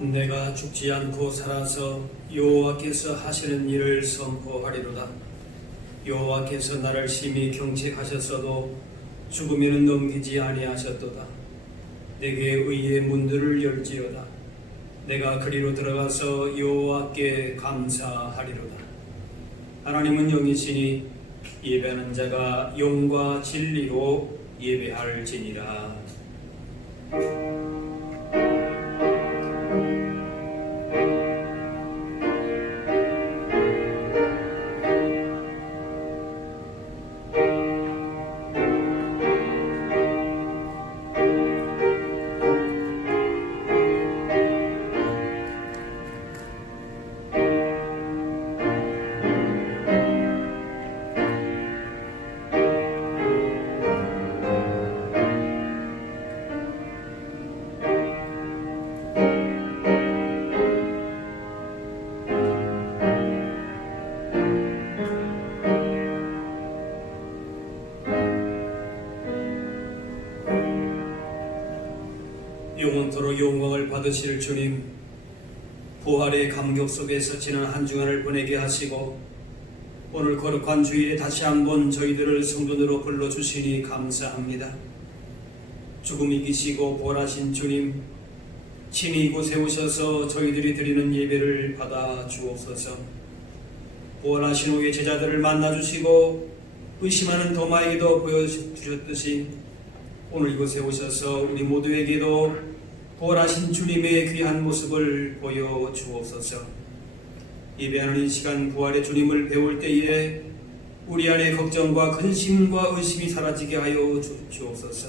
내가 죽지 않고 살아서 여호와께서 하시는 일을 선포하리로다. 여호와께서 나를 심히 경책하셨어도 죽음에는 넘기지 아니하셨도다. 내게 의의 문들을 열지어다. 내가 그리로 들어가서 여호와께 감사하리로다. 하나님은 영이시니 예배하는 자가 영과 진리로 예배할지니라. 영원토록 영광을 받으실 주님, 부활의 감격 속에서 지난 한 주간을 보내게 하시고 오늘 거룩한 주일에 다시 한번 저희들을 성전으로 불러주시니 감사합니다. 죽음 이기시고 부활하신 주님, 친히 이곳에 오셔서 저희들이 드리는 예배를 받아 주옵소서. 부활하신 후에 제자들을 만나주시고 의심하는 도마에게도 보여주셨듯이 오늘 이곳에 오셔서 우리 모두에게도 부활하신 주님의 귀한 모습을 보여주옵소서. 예배하는 이 시간 부활의 주님을 배울 때에 우리 안에 걱정과 근심과 의심이 사라지게 하여 주옵소서.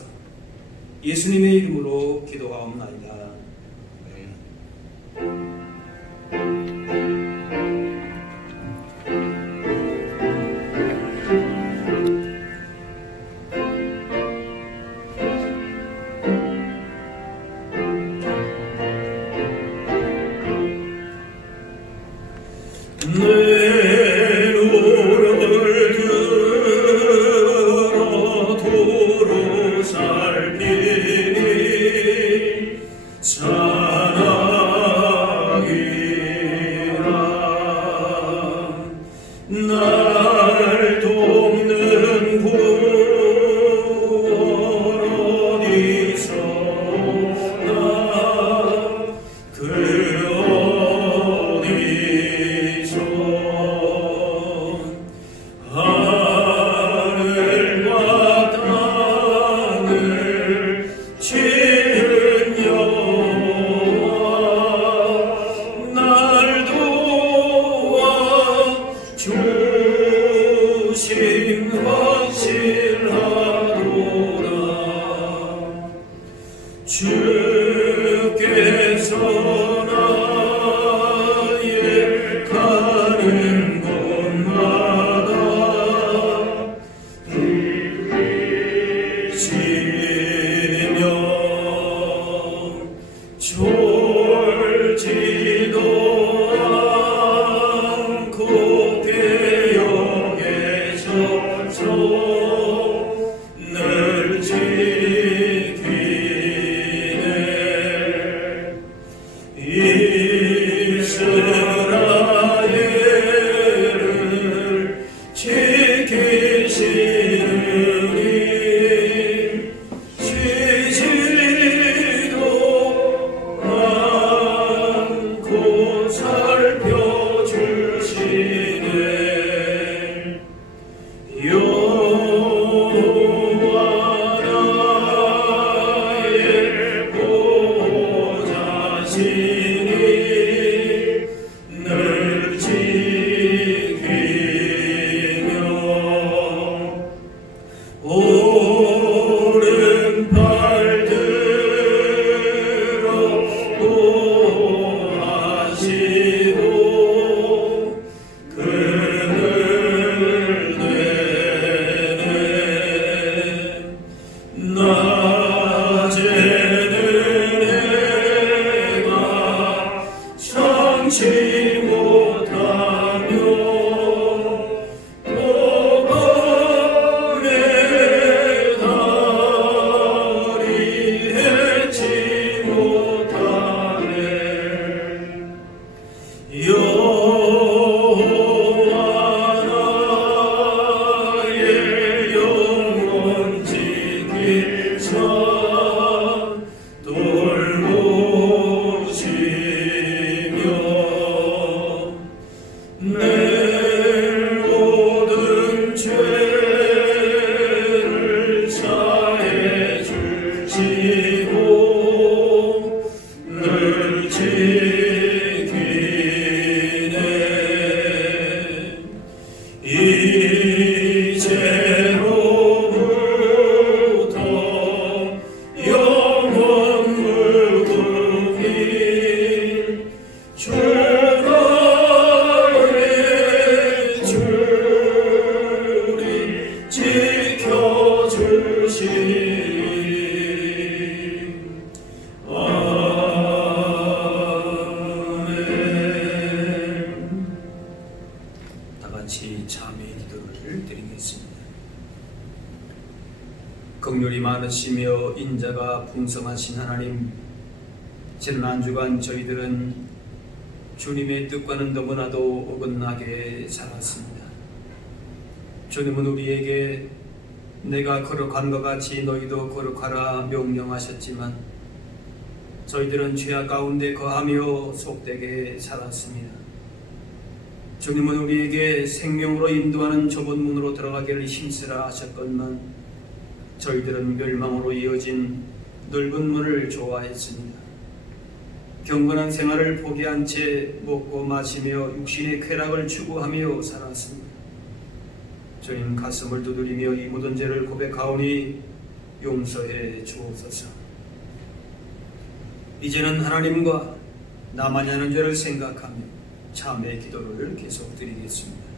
예수님의 이름으로 기도하옵나이다. 내 눈을 들어 도로 살피니 사랑이라. 날 돕는 분 어디서나 하늘과 땅을 지은 여호와 날 도와 주심 확실하도다. 주께서 나의 가는 곳마다 지면 졸지도 않고 깨어 계셔서 늘 지키네. 풍성하시며 인자가 풍성하신 하나님, 지난 한 주간 저희들은 주님의 뜻과는 너무나도 어긋나게 살았습니다. 주님은 우리에게 내가 거룩한 것 같이 너희도 거룩하라 명령하셨지만 저희들은 죄악 가운데 거하며 속되게 살았습니다. 주님은 우리에게 생명으로 인도하는 좁은 문으로 들어가기를 힘쓰라 하셨건만 저희들은 멸망으로 이어진 넓은 문을 좋아했습니다. 경건한 생활을 포기한 채 먹고 마시며 육신의 쾌락을 추구하며 살았습니다. 주님, 가슴을 두드리며 이 모든 죄를 고백하오니 용서해 주옵소서. 이제는 하나님과 나만이 하는 죄를 생각하며 참의 기도를 계속 드리겠습니다.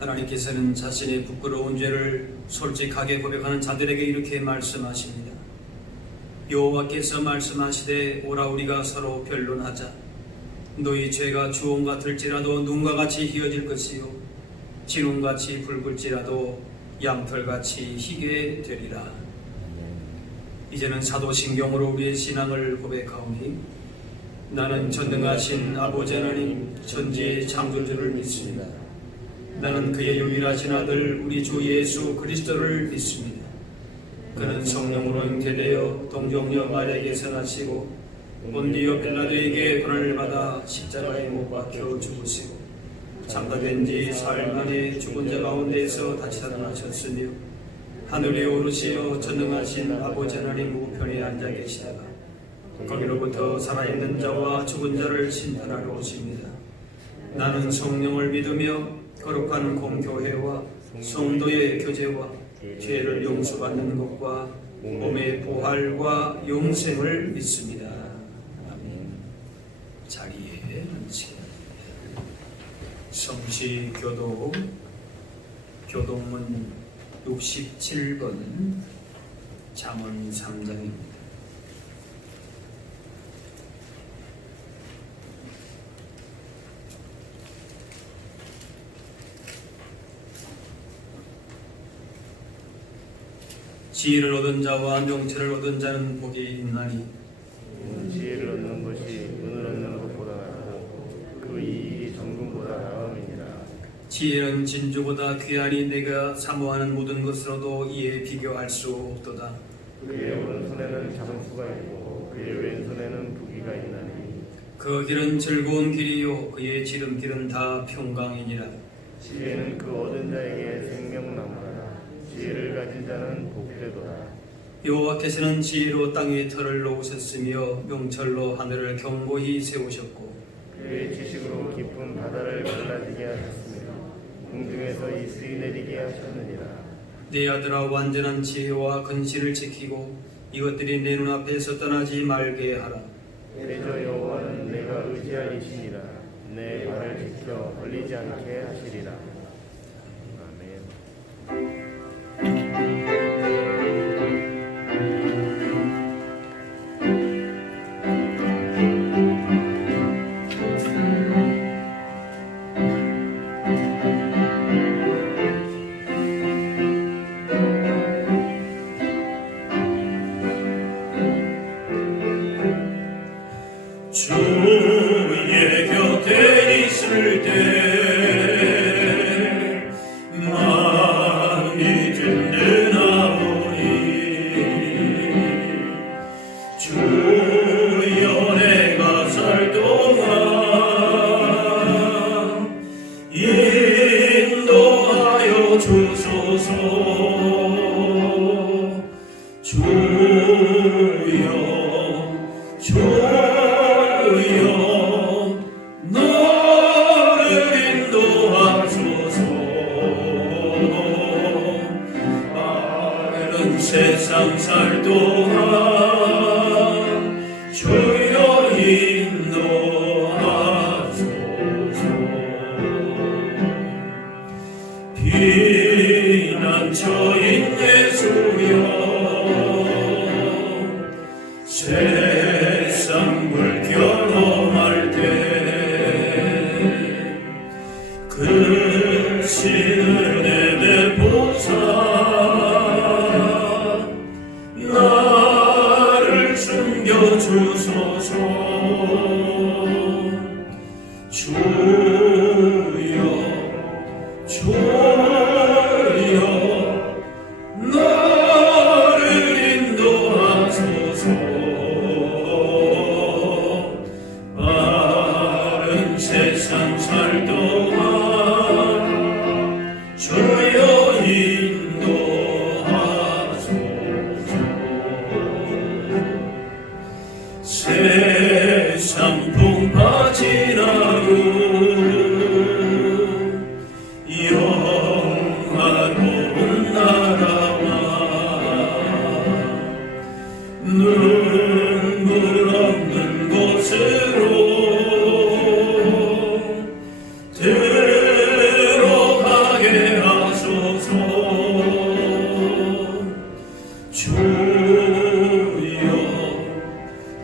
하나님께서는 자신의 부끄러운 죄를 솔직하게 고백하는 자들에게 이렇게 말씀하십니다. 여호와께서 말씀하시되 오라 우리가 서로 변론하자. 너희 죄가 주홍 같을지라도 눈과 같이 희어질 것이요 진홍같이 붉을지라도 양털같이 희게 되리라. 이제는 사도신경으로 우리의 신앙을 고백하오니 나는 전능하신 아버지 하나님 천지의 창조주를 믿습니다. 나는 그의 유일하신 아들 우리 주 예수 그리스도를 믿습니다. 그는 성령으로 잉태되어 동정녀 마리아에게서 나시고 본디오 빌라도에게 고난을 받아 십자가에 못 박혀 죽으시고 장사된 지 사흘 만에 죽은 자 가운데에서 다시 살아나셨으며 하늘에 오르시어 전능하신 아버지 하나님 우편에 앉아 계시다가 거기로부터 살아있는 자와 죽은 자를 심판하러 오십니다. 나는 성령을 믿으며 거룩한 공교회와 성도의 교제와 죄를 용서받는 것과 몸의 부활과 영생을 믿습니다. 아멘. 자리에 앉으시기 바랍니다. 성시 교동문 67번 잠언 3장입니다. 지혜를 얻은 자와 명철을 얻은 자는 복이 있나니 지혜를 얻는 것이 은을 얻는 것보다 낫고 그 이익이 정금보다 나음이니라. 지혜는 진주보다 귀하니 내가 사모하는 모든 것으로도 이에 비교할 수 없도다. 그의 오른손에는 장수가 있고 그의 왼손에는 부귀가 있나니 그 길은 즐거운 길이요 그의 지름길은 다 평강이니라. 지혜는 그 얻은 자에게 생명나무라. 지혜를 가진 자는 복되도다. 여호와께서는 지혜로 땅에 털을 놓으셨으며 명철로 하늘을 견고히 세우셨고 그의 지식으로 깊은 바다를 갈라지게 하셨으며 공중에서 이슬이 내리게 하셨느니라. 내 아들아 완전한 지혜와 근실을 지키고 이것들이 내 눈앞에서 떠나지 말게 하라. 대저 여호와는 내가 의지할 이시니라. 내 발을 지켜 걸리지 않게 하시리라. 아멘. 주의 곁에 있을 때 마음이 든든하다. 세상 물결험할 때 그 신은혜 내보사 나를 숨겨주소서. 주여 주여 나를 인도하소서. 빠른 세상 살 동안 주여 인도하소서. 세상 풍파 지나고 영화로운 나라와 눈물 없는 곳으로 들어가게 하소서. 주여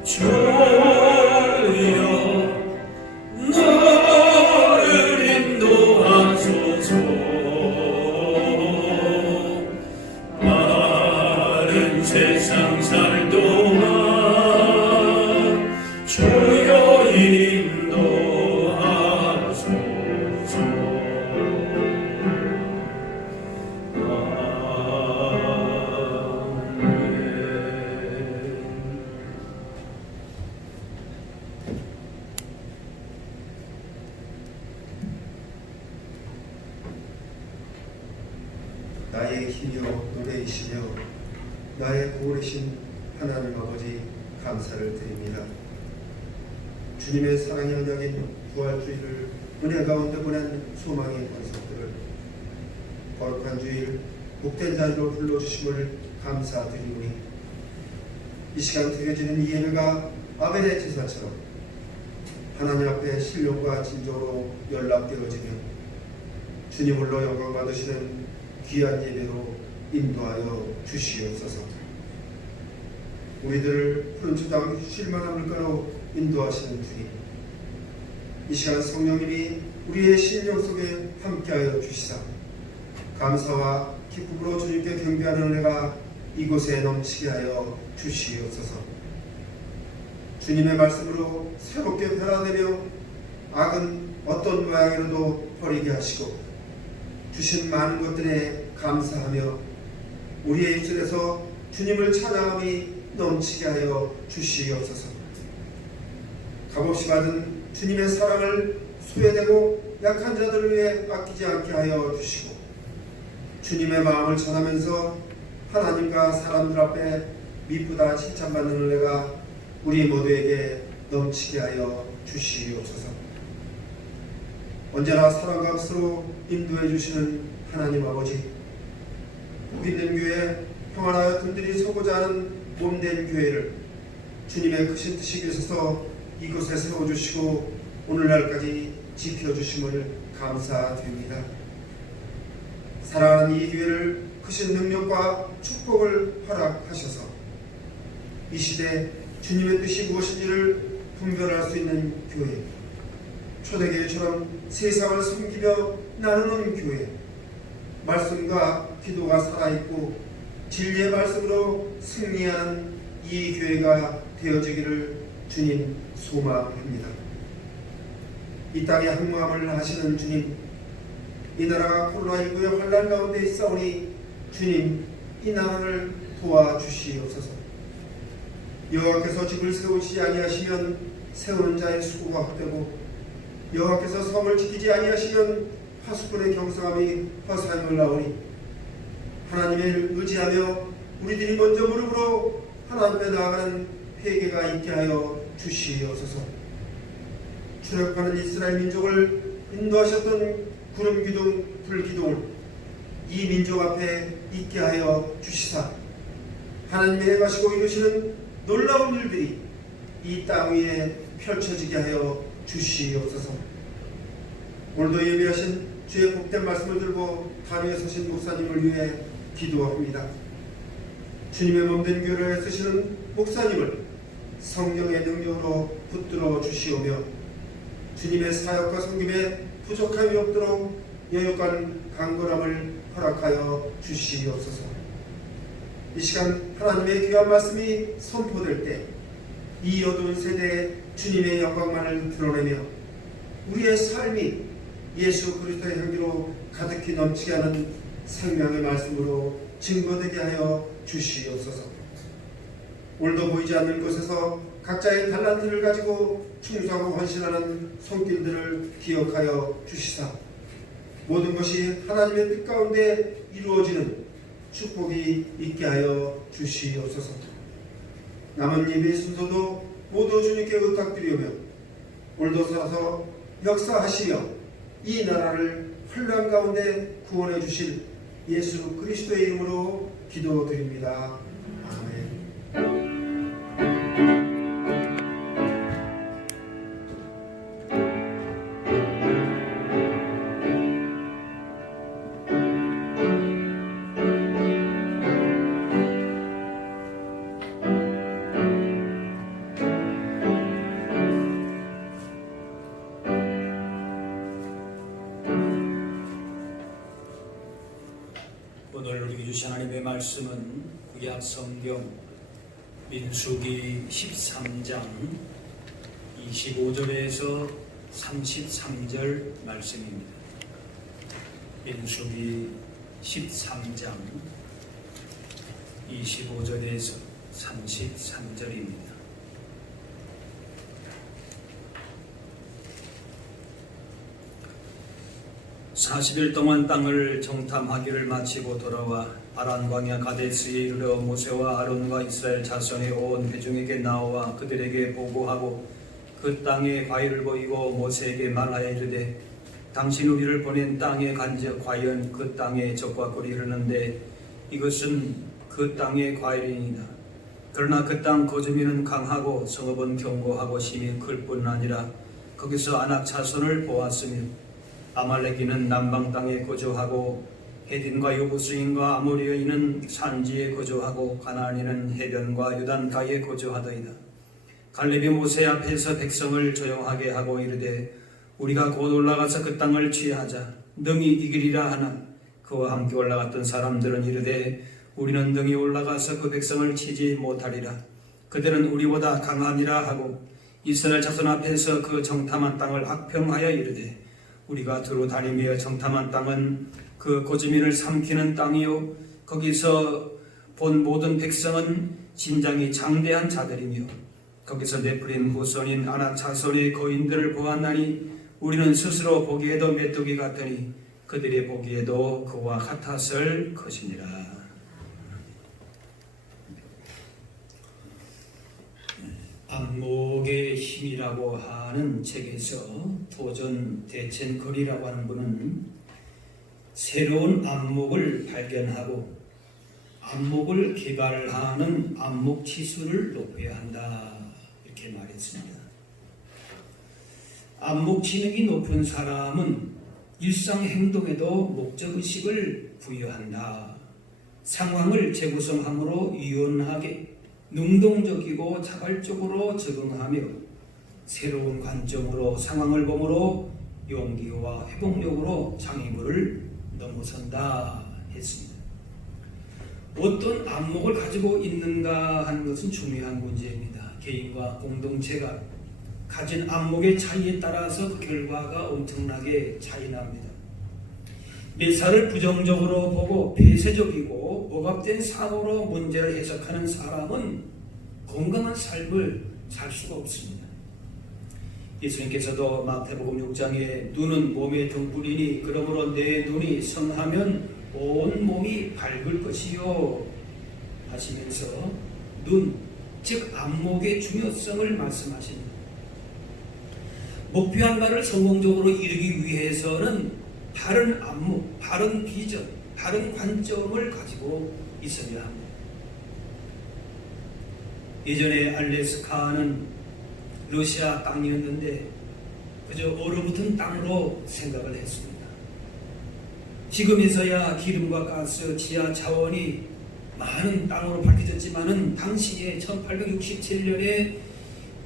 주여 나를 인도하소서. 빠른 세상 살 동안 주여 인도하소서. 나의 힘이요 노래이시며 나의 구원이신 하나님 아버지 감사를 드립니다. 주님의 사랑의 언약인 부활주의를 은혜 가운데 보낸 소망의 권속들을 거룩한 주일 복된 자리로 불러주심을 감사드리오니 이 시간 드려지는 이 예배가 아벨의 제사처럼 하나님 앞에 신령과 진정으로 연락되어지며 주님 홀로 영광 받으시는 귀한 예배로 인도하여 주시옵소서. 우리들을 푸른 초장 쉴만한 물가로 인도하시는 주님, 이 시간 성령님이 우리의 심령 속에 함께하여 주시사 감사와 기쁨으로 주님께 경배하는 은혜가 이곳에 넘치게 하여 주시옵소서. 주님의 말씀으로 새롭게 변화되며 악은 어떤 모양이라도 버리게 하시고 주신 많은 것들에 감사하며 우리의 입술에서 주님을 찬양함이 넘치게 하여 주시옵소서. 값없이 받은 주님의 사랑을 소외되고 약한 자들을 위해 아끼지 않게 하여 주시고 주님의 마음을 전하면서 하나님과 사람들 앞에 미쁘다 칭찬받는 은혜가 우리 모두에게 넘치게 하여 주시옵소서. 언제나 사랑과 뜻으로 인도해 주시는 하나님 아버지, 복 있는 교회, 평안하여 든든히 서고자 하는 몸된 교회를 주님의 크신 뜻이 계셔서 이곳에 세워주시고 오늘날까지 지켜주심을 감사드립니다. 사랑하는 이 교회를 크신 능력과 축복을 허락하셔서 이 시대 주님의 뜻이 무엇인지를 분별할 수 있는 교회, 초대교회처럼 세상을 섬기며 나누는 교회, 말씀과 기도가 살아있고 진리의 말씀으로 승리하는 이 교회가 되어지기를 주님 소망합니다. 이 땅에 항모함을 하시는 주님, 이 나라가 코로나19의 환난 가운데 있사오니 주님 이 나라를 도와주시옵소서. 여호와께서 집을 세우시지 아니하시면 세우는 자의 수고가 헛되고 여호와께서 성을 지키지 아니하시면 파수꾼의 경성함이 허사임을 나오니 하나님을 의지하며 우리들이 먼저 무릎으로 하나님께 나아가는 회개가 있게 하여 주시옵소서. 출애굽하는 이스라엘 민족을 인도하셨던 구름 기둥 불 기둥을 이 민족 앞에 있게 하여 주시사 하나님이 행하시고 이루시는 놀라운 일들이 이 땅 위에 펼쳐지게 하여 주시옵소서. 오늘도 예배하신 주의 복된 말씀을 들고 단위에 서신 목사님을 위해 기도합니다. 주님의 몸된 교회를 애쓰시는 목사님을 성령의 능력으로 붙들어 주시오며 주님의 사역과 섬김에 부족함이 없도록 여유간 강건함을 허락하여 주시옵소서. 이 시간 하나님의 귀한 말씀이 선포될 때 이 어두운 세대에 주님의 영광만을 드러내며 우리의 삶이 예수 그리스도의 향기로 가득히 넘치게 하는 생명의 말씀으로 증거되게 하여 주시옵소서. 오늘도 보이지 않는 곳에서 각자의 달란트를 가지고 충성하고 헌신하는 손길들을 기억하여 주시사 모든 것이 하나님의 뜻 가운데 이루어지는 축복이 있게 하여 주시옵소서. 남은 예배 순서도 모두 주님께 의탁드리오며 오늘도 살아서 역사하시며 이 나라를 환난 가운데 구원해 주실 예수 그리스도의 이름으로 기도드립니다. 아멘. 오늘 우리에게 주신 하나님의 말씀은 구약 성경 민수기 13장 25절에서 33절 말씀입니다. 민수기 13장 25절에서 33절입니다. (40일) 동안 땅을 정탐하기를 마치고 돌아와 아란 광야 가데스에 이르러 모세와 아론과 이스라엘 자손의 온 회중에게 나와 그들에게 보고하고 그 땅의 과일을 보이고 모세에게 말하여 이르되 당신 우리를 보낸 땅에 간즉 과연 그 땅에 적과 꿀이 흐르는데 이것은 그 땅의 과일이니이다. 그러나 그 땅 거주민은 강하고 성읍은 견고하고 심히 클 뿐 아니라 거기서 아낙 자손을 보았으며 아말렉인은 남방 땅에 거주하고 헤딘과 여부스인과 아모리여인은 산지에 거주하고 가나안인은 해변과 요단가에 거주하더이다. 갈렙이 모세 앞에서 백성을 조용하게 하고 이르되 우리가 곧 올라가서 그 땅을 취하자 능히 이기리라 하나 그와 함께 올라갔던 사람들은 이르되 우리는 능히 올라가서 그 백성을 치지 못하리라. 그들은 우리보다 강하니라 하고 이스라엘 자손 앞에서 그 정탐한 땅을 악평하여 이르되 우리가 두루 다니며 정탐한 땅은 그 거주민을 삼키는 땅이요 거기서 본 모든 백성은 진장이 장대한 자들이며 거기서 네프림 후손인 아낙 자손의 거인들을 보았나니 우리는 스스로 보기에도 메뚜기 같으니 그들이 보기에도 그와 같았을 것이니라. 안목의 힘이라고 하는 책에서 도전 대첸거리라고 하는 분은 새로운 안목을 발견하고 안목을 개발하는 안목 지수를 높여야 한다 이렇게 말했습니다. 안목 지능이 높은 사람은 일상 행동에도 목적의식을 부여한다. 상황을 재구성함으로 유연하게 능동적이고 자발적으로 적응하며 새로운 관점으로 상황을 보므로 용기와 회복력으로 장애물을 넘어선다 했습니다. 어떤 안목을 가지고 있는가 하는 것은 중요한 문제입니다. 개인과 공동체가 가진 안목의 차이에 따라서 그 결과가 엄청나게 차이납니다. 매사를 부정적으로 보고 폐쇄적이고 억압된 사고로 문제를 해석하는 사람은 건강한 삶을 살 수가 없습니다. 예수님께서도 마태복음 6장에 눈은 몸의 등불이니 그러므로 내 눈이 성하면 온 몸이 밝을 것이요 하시면서 눈, 즉 안목의 중요성을 말씀하십니다. 목표한 바를 성공적으로 이루기 위해서는 바른 안목, 바른 비전, 바른 관점을 가지고 있어야 합니다. 예전에 알래스카는 러시아 땅이었는데 그저 얼어붙은 땅으로 생각을 했습니다. 지금에서야 기름과 가스, 지하 자원이 많은 땅으로 밝혀졌지만은 당시에 1867년에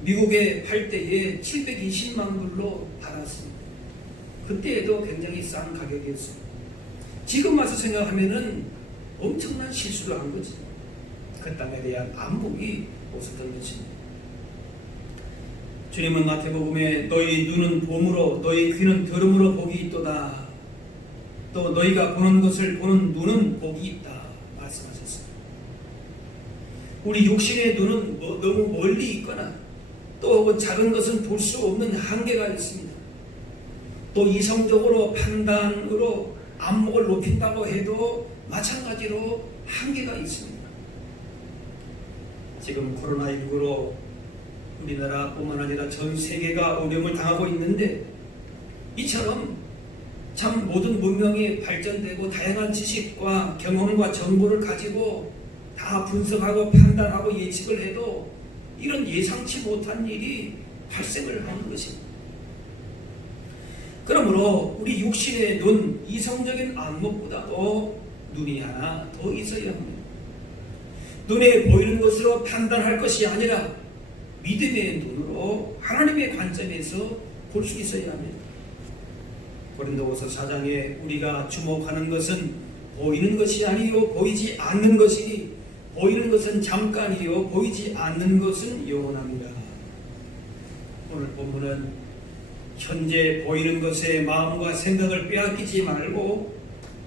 미국에 팔 때에 720만 불로 팔았습니다. 그때에도 굉장히 싼 가격이었습니다. 지금 와서 생각하면은 엄청난 실수를 한 거지. 그 땅에 대한 안목이 없었던 것입니다. 주님은 마태복음에 너희 눈은 봄으로 너희 귀는 들음으로 복이 있도다. 또 너희가 보는 것을 보는 눈은 복이 있다 말씀하셨습니다. 우리 육신의 눈은 너무 멀리 있거나 또 혹은 작은 것은 볼 수 없는 한계가 있습니다. 또 이성적으로 판단으로 안목을 높인다고 해도 마찬가지로 한계가 있습니다. 지금 코로나19로 우리나라뿐만 아니라 전 세계가 어려움을 당하고 있는데 이처럼 참 모든 문명이 발전되고 다양한 지식과 경험과 정보를 가지고 다 분석하고 판단하고 예측을 해도 이런 예상치 못한 일이 발생을 하는 것입니다. 그러므로 우리 육신의 눈, 이성적인 안목보다도 눈이 하나 더 있어야 합니다. 눈에 보이는 것으로 판단할 것이 아니라 믿음의 눈으로 하나님의 관점에서 볼 수 있어야 합니다. 고린도후서 4장에 우리가 주목하는 것은 보이는 것이 아니요 보이지 않는 것이니 보이는 것은 잠깐이요 보이지 않는 것은 영원합니다. 오늘 본문은 현재 보이는 것에 마음과 생각을 빼앗기지 말고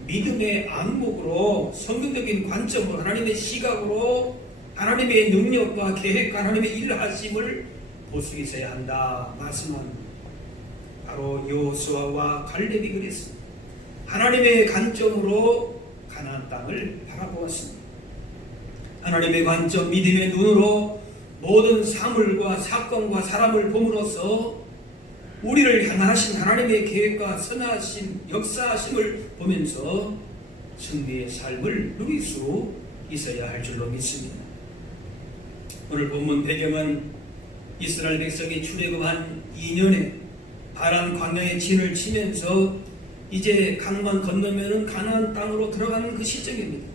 믿음의 안목으로 성경적인 관점으로 하나님의 시각으로 하나님의 능력과 계획과 하나님의 일하심을 볼 수 있어야 한다 말씀합니다. 바로 여호수아와 갈렙이 그랬습니다. 하나님의 관점으로 가나안 땅을 바라보았습니다. 하나님의 관점, 믿음의 눈으로 모든 사물과 사건과 사람을 봄으로써 우리를 향하신 하나님의 계획과 선하신 역사하심을 보면서 승리의 삶을 누릴 수 있어야 할 줄로 믿습니다. 오늘 본문 배경은 이스라엘 백성이 출애굽한 2년에 바란 광야에 진을 치면서 이제 강만 건너면은 가나안 땅으로 들어가는 그 시점입니다.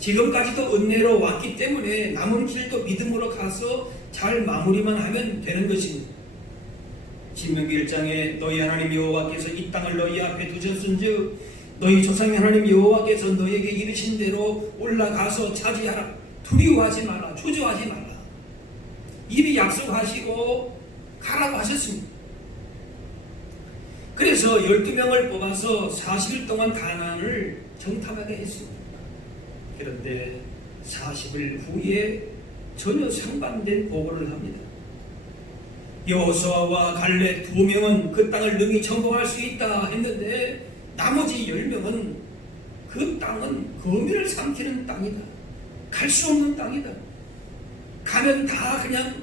지금까지도 은혜로 왔기 때문에 남은 길도 믿음으로 가서 잘 마무리만 하면 되는 것입니다. 신명기 1장에 너희 하나님 여호와께서 이 땅을 너희 앞에 두셨은즉 너희 조상의 하나님 여호와께서 너희에게 이르신 대로 올라가서 차지하라. 두려워하지 마라. 주저하지 마라. 이미 약속하시고 가라고 하셨습니다. 그래서 12명을 뽑아서 40일 동안 가나안을 정탐하게 했습니다. 그런데 40일 후에 전혀 상반된 보고를 합니다. 여호수아와 갈렙 2명은 그 땅을 능히 정복할 수 있다 했는데 나머지 10명은 그 땅은 거미를 삼키는 땅이다. 갈 수 없는 땅이다. 가면 다 그냥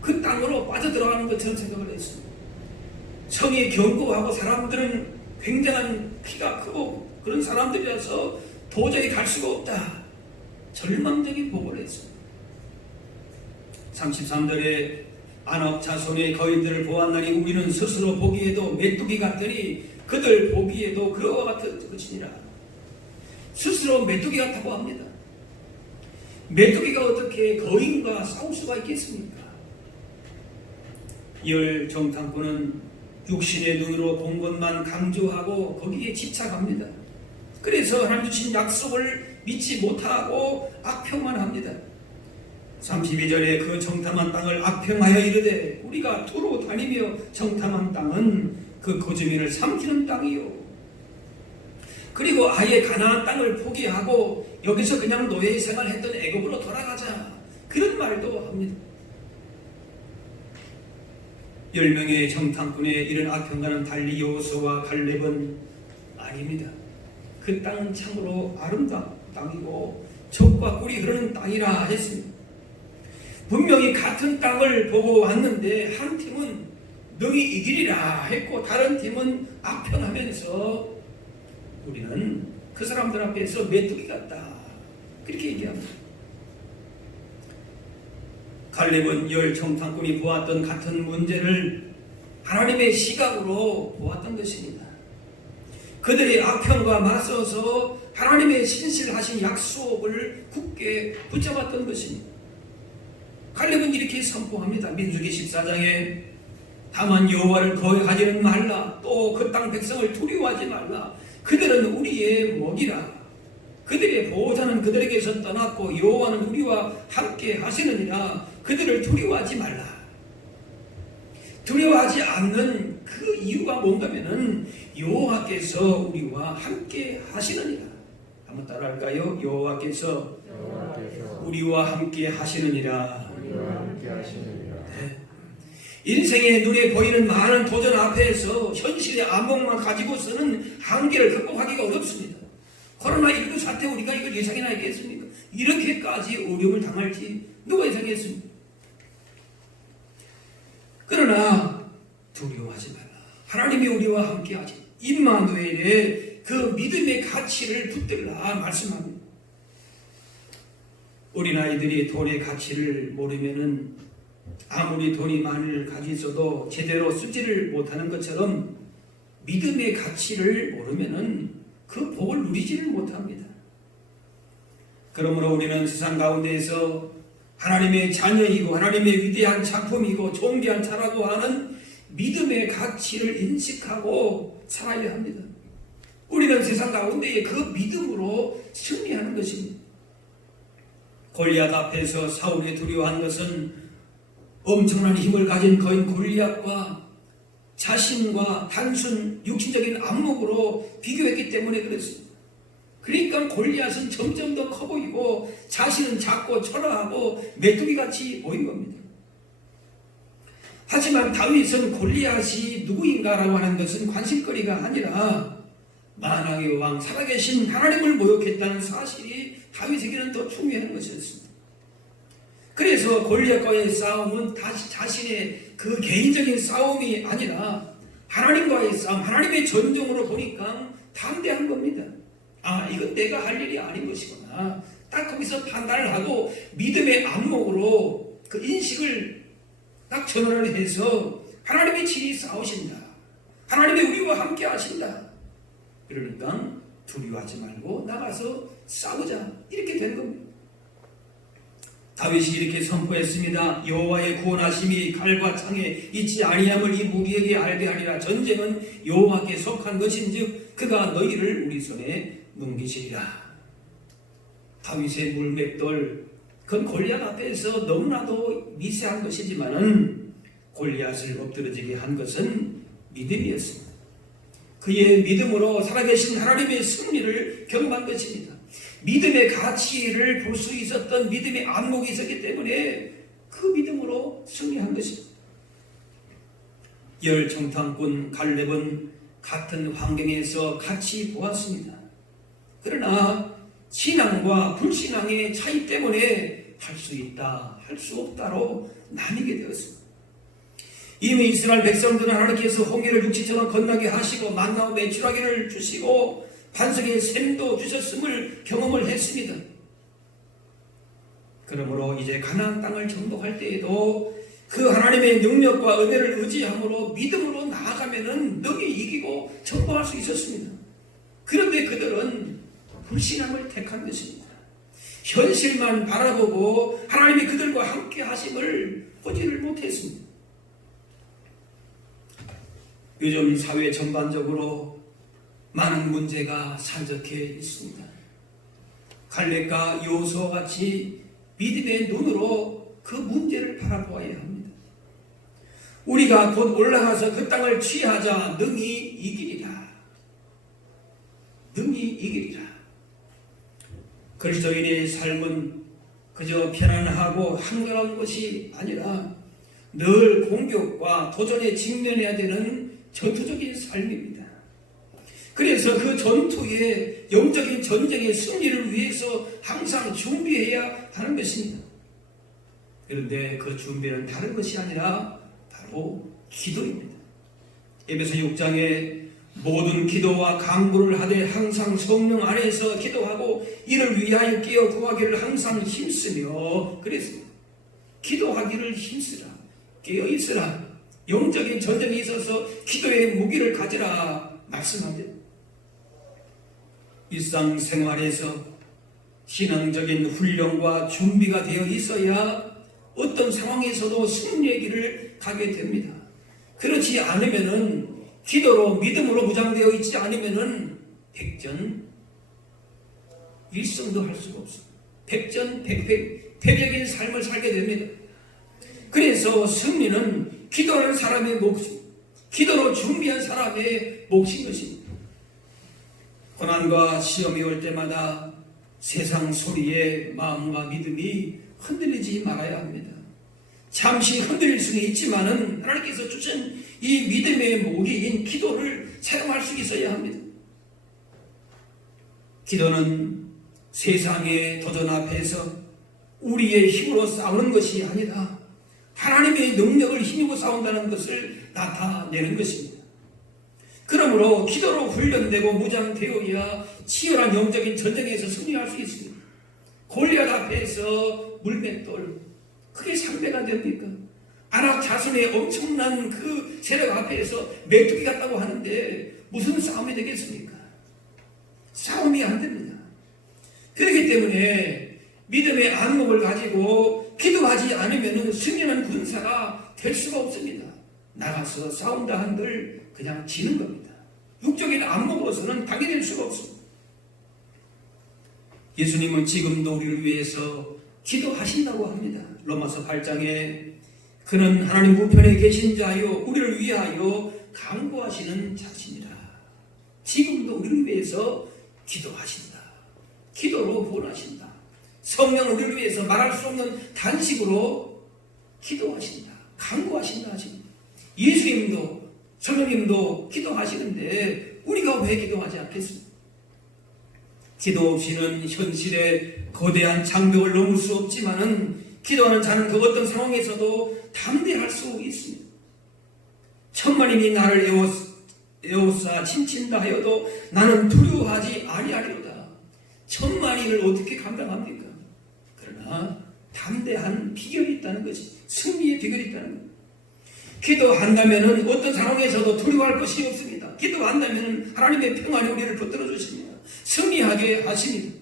그 땅으로 빠져들어가는 것처럼 생각을 했습니다. 성이 견고하고 사람들은 굉장한 키가 크고 그런 사람들이라서 도저히 갈 수가 없다. 절망적인 보고를 했습니다. 33절에 안업 자손의 거인들을 보았나니 우리는 스스로 보기에도 메뚜기 같더니 그들 보기에도 그와 같은 것이니라. 스스로 메뚜기 같다고 합니다. 메뚜기가 어떻게 거인과 싸울 수가 있겠습니까? 열 정탐꾼은 육신의 눈으로 본 것만 강조하고 거기에 집착합니다. 그래서 하나님 주신 약속을 믿지 못하고 악평만 합니다. 32절에 그 정탐한 땅을 악평하여 이르되 우리가 두루 다니며 정탐한 땅은 그 거주민을 삼키는 땅이요. 그리고 아예 가나안 땅을 포기하고 여기서 그냥 노예 생활했던 애굽으로 돌아가자. 그런 말도 합니다. 10명의 정탐꾼의 이런 악평과는 달리 여호수아와 갈렙은 아닙니다. 그 땅은 참으로 아름다운 땅이고 젖과 꿀이 흐르는 땅이라 했습니다. 분명히 같은 땅을 보고 왔는데 한 팀은 능히 이기리라 했고 다른 팀은 악평하면서 우리는 그 사람들 앞에서 메뚜기 같다. 그렇게 얘기합니다. 갈렙은 열 정탐꾼이 보았던 같은 문제를 하나님의 시각으로 보았던 것입니다. 그들의 악평과 맞서서 하나님의 신실하신 약속을 굳게 붙잡았던 것입니다. 갈렙은 이렇게 선포합니다. 민수기 14장에 다만 여호와를 거역하지는 말라. 또 그 땅 백성을 두려워하지 말라. 그들은 우리의 먹이라. 그들의 보호자는 그들에게서 떠났고 여호와는 우리와 함께 하시느니라. 그들을 두려워하지 말라. 두려워하지 않는 그 이유가 뭔가면은 여호와께서 우리와 함께 하시느니라. 한번 따라할까요? 여호와께서 우리와 함께 하시느니라. 네. 인생의 눈에 보이는 많은 도전 앞에서 현실의 안목만 가지고서는 한계를 극복하기가 어렵습니다. 코로나19 사태 우리가 이걸 예상이나 했겠습니까? 이렇게까지 어려움을 당할지 누가 예상했습니까? 그러나 두려워하지 말라. 하나님이 우리와 함께 하지. 임마누엘의 그 믿음의 가치를 붙들라 말씀합니다. 어린아이들이 돈의 가치를 모르면은 아무리 돈이 많이 가지고 있어도 제대로 쓰지를 못하는 것처럼 믿음의 가치를 모르면은 그 복을 누리지를 못합니다. 그러므로 우리는 세상 가운데에서 하나님의 자녀이고 하나님의 위대한 작품이고 존귀한 자라고 하는 믿음의 가치를 인식하고 살아야 합니다. 우리는 세상 가운데에 그 믿음으로 승리하는 것입니다. 골리앗 앞에서 사울이 두려워한 것은 엄청난 힘을 가진 거인 골리앗과 자신과 단순 육신적인 안목으로 비교했기 때문에 그랬습니다. 그러니까 골리앗은 점점 더 커 보이고 자신은 작고 초라하고 메뚜기같이 보인 겁니다. 하지만 다윗은 골리앗이 누구인가라고 하는 것은 관심거리가 아니라 만왕의 왕 살아계신 하나님을 모욕했다는 사실이 다윗에게는 더 중요한 것이었습니다. 그래서 골리앗과의 싸움은 다시 자신의 그 개인적인 싸움이 아니라 하나님과의 싸움, 하나님의 전쟁으로 보니까 담대한 겁니다. 아, 이건 내가 할 일이 아닌 것이구나. 딱 거기서 판단을 하고 믿음의 안목으로 그 인식을 딱 전환을 해서 하나님의 친히 싸우신다. 하나님이 우리와 함께 하신다. 그러니까 두려워하지 말고 나가서 싸우자. 이렇게 된 겁니다. 다윗이 이렇게 선포했습니다. 여호와의 구원하심이 칼과 창에 있지 아니함을 이 무리에게 알게 하리라. 전쟁은 여호와께 속한 것인즉 그가 너희를 우리 손에 넘기시리라. 다윗의 물맷돌, 그건 골리앗 앞에서 너무나도 미세한 것이지만은 골리앗을 엎드러지게 한 것은 믿음이었습니다. 그의 믿음으로 살아계신 하나님의 승리를 경험한 것입니다. 믿음의 가치를 볼 수 있었던 믿음의 안목이 있었기 때문에 그 믿음으로 승리한 것입니다. 열정탐꾼 갈렙은 같은 환경에서 같이 보았습니다. 그러나 신앙과 불신앙의 차이 때문에 할 수 있다, 할 수 없다로 나뉘게 되었습니다. 이미 이스라엘 백성들은 하나님께서 홍해를 육지처럼 건너게 하시고 만나와 메추라기를 주시고 반석의 샘도 주셨음을 경험을 했습니다. 그러므로 이제 가나안 땅을 정복할 때에도 그 하나님의 능력과 은혜를 의지함으로 믿음으로 나아가면은 능히 이기고 정복할 수 있었습니다. 그런데 그들은 불신앙을 택한 것입니다. 현실만 바라보고 하나님이 그들과 함께 하심을 보지를 못했습니다. 요즘 사회 전반적으로 많은 문제가 산적해 있습니다. 갈렙과 여호수아와 같이 믿음의 눈으로 그 문제를 바라보아야 합니다. 우리가 곧 올라가서 그 땅을 취하자 능히 이기리라. 능히 이기리라. 그리스도인의 삶은 그저 편안하고 한가로운 것이 아니라 늘 공격과 도전에 직면해야 되는 전투적인 삶입니다. 그래서 그 전투의 영적인 전쟁의 승리를 위해서 항상 준비해야 하는 것입니다. 그런데 그 준비는 다른 것이 아니라 바로 기도입니다. 에베소 6장에 모든 기도와 간구를 하되 항상 성령 안에서 기도하고 이를 위하여 깨어 구하기를 항상 힘쓰며 그랬습니다. 기도하기를 힘쓰라. 깨어 있으라. 영적인 전쟁에 있어서 기도의 무기를 가지라 말씀합니다. 일상생활에서 신앙적인 훈련과 준비가 되어 있어야 어떤 상황에서도 승리의 길을 가게 됩니다. 그렇지 않으면은 기도로 믿음으로 무장되어 있지 않으면은 백전일성도 할 수가 없습니다. 백전백패적인 삶을 살게 됩니다. 그래서 승리는 기도하는 사람의 몫입니다. 기도로 준비한 사람의 몫인 것입니다. 고난과 시험이 올 때마다 세상 소리에 마음과 믿음이 흔들리지 말아야 합니다. 잠시 흔들릴 수는 있지만은 하나님께서 주신 이 믿음의 무기인 기도를 사용할 수 있어야 합니다. 기도는 세상의 도전 앞에서 우리의 힘으로 싸우는 것이 아니라 하나님의 능력을 힘입어 싸운다는 것을 나타내는 것입니다. 그러므로 기도로 훈련되고 무장되어야 치열한 영적인 전쟁에서 승리할 수 있습니다. 골리앗 앞에서 물맷돌, 그게 상대가 됩니까? 아낙 자손의 엄청난 그 세력 앞에서 메뚜기 같다고 하는데 무슨 싸움이 되겠습니까? 싸움이 안 됩니다. 그렇기 때문에 믿음의 안목을 가지고 기도하지 않으면 승리하는 군사가 될 수가 없습니다. 나가서 싸운다 한들 그냥 지는 겁니다. 육적인 안목으로서는 당이 될 수가 없습니다. 예수님은 지금도 우리를 위해서 기도하신다고 합니다. 로마서 8장에 그는 하나님 우편에 계신 자요 우리를 위하여 간구하시는 자신이라. 지금도 우리를 위해서 기도하신다. 기도로 구원하신다. 성령은 우리를 위해서 말할 수 없는 단식으로 기도하신다. 간구하신다 하십니다. 예수님도 성령님도 기도하시는데 우리가 왜 기도하지 않겠습니까? 기도 없이는 현실의 거대한 장벽을 넘을 수 없지만은 기도하는 자는 그 어떤 상황에서도 담대할 수 있습니다. 천만인이 나를 에워싸 침친다 하여도 나는 두려워하지 아니하리로다. 천만인을 어떻게 감당합니까? 그러나 담대한 비결이 있다는 것이, 승리의 비결이 있다는 것. 기도한다면 어떤 상황에서도 두려워할 것이 없습니다. 기도한다면 하나님의 평안이 우리를 붙들어 주십니다. 승리하게 하십니다.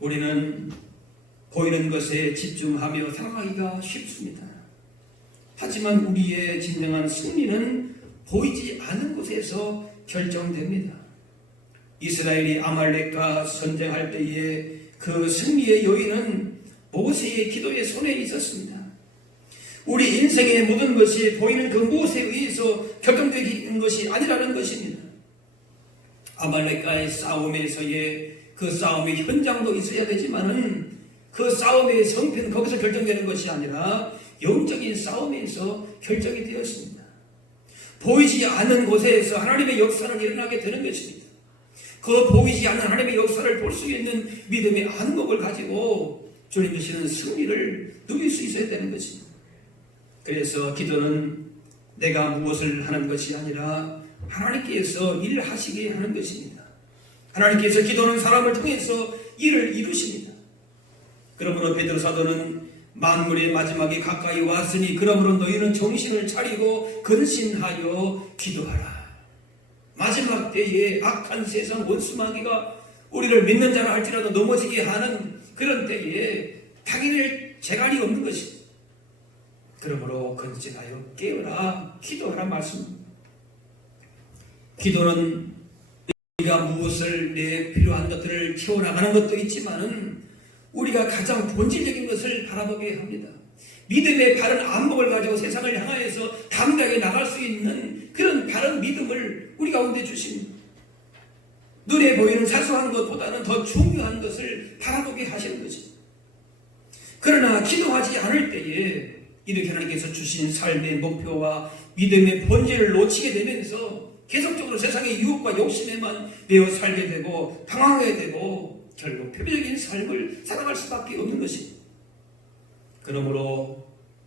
우리는 보이는 것에 집중하며 살아가기가 쉽습니다. 하지만 우리의 진정한 승리는 보이지 않는 곳에서 결정됩니다. 이스라엘이 아말렉과 전쟁할 때에 그 승리의 요인은 모세의 기도의 손에 있었습니다. 우리 인생의 모든 것이 보이는 그 모세에 의해서 결정되는 것이 아니라는 것입니다. 아말렉과의 싸움에서의 그 싸움의 현장도 있어야 되지만은 그 싸움의 성패는 거기서 결정되는 것이 아니라 영적인 싸움에서 결정이 되었습니다. 보이지 않는 곳에서 하나님의 역사는 일어나게 되는 것입니다. 그 보이지 않는 하나님의 역사를 볼 수 있는 믿음의 안목을 가지고 주님 주시는 승리를 누릴 수 있어야 되는 것입니다. 그래서 기도는 내가 무엇을 하는 것이 아니라 하나님께서 일하시게 하는 것입니다. 하나님께서 기도하는 사람을 통해서 일을 이루십니다. 그러므로 베드로 사도는 만물의 마지막이 가까이 왔으니 그러므로 너희는 정신을 차리고 근신하여 기도하라. 마지막 때에 악한 세상 원수마귀가 우리를 믿는 자라 할지라도 넘어지게 하는 그런 때에 당연히 재갈이 없는 것입니다. 그러므로 근신하여 깨어라 기도하라 말씀입니다. 기도는 우리가 무엇을 내 필요한 것들을 채워나가는 것도 있지만은 우리가 가장 본질적인 것을 바라보게 합니다. 믿음의 바른 안목을 가지고 세상을 향하여서 담대하게 나갈 수 있는 그런 바른 믿음을 우리 가운데 주십니다. 눈에 보이는 사소한 것보다는 더 중요한 것을 바라보게 하시는 것입니다. 그러나 기도하지 않을 때에 이렇게 하나님께서 주신 삶의 목표와 믿음의 본질을 놓치게 되면서 계속적으로 세상의 유혹과 욕심에만 매여 살게 되고 당황하게 되고 결국 표면적인 삶을 살아갈 수밖에 없는 것입니다. 그러므로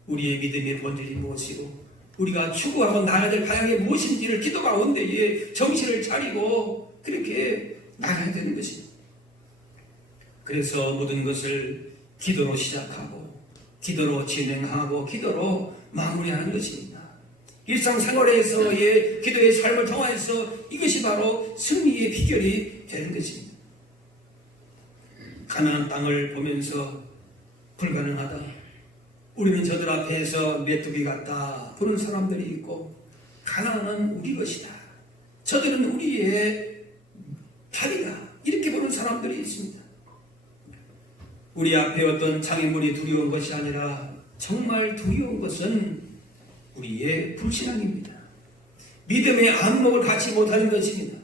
우리의 믿음의 본질이 무엇이고 우리가 추구하고 나아야 될 방향이 무엇인지를 기도 가운데에 정신을 차리고 그렇게 나가야 되는 것입니다. 그래서 모든 것을 기도로 시작하고 기도로 진행하고 기도로 마무리하는 것입니다. 일상생활에서의 기도의 삶을 통해서 이것이 바로 승리의 비결이 되는 것입니다. 가나안 땅을 보면서 불가능하다. 우리는 저들 앞에서 메뚜기 같다 보는 사람들이 있고 가나안은 우리 것이다. 저들은 우리의 팔이다. 이렇게 보는 사람들이 있습니다. 우리 앞에 어떤 장애물이 두려운 것이 아니라 정말 두려운 것은 우리의 불신앙입니다. 믿음의 안목을 갖지 못하는 것입니다.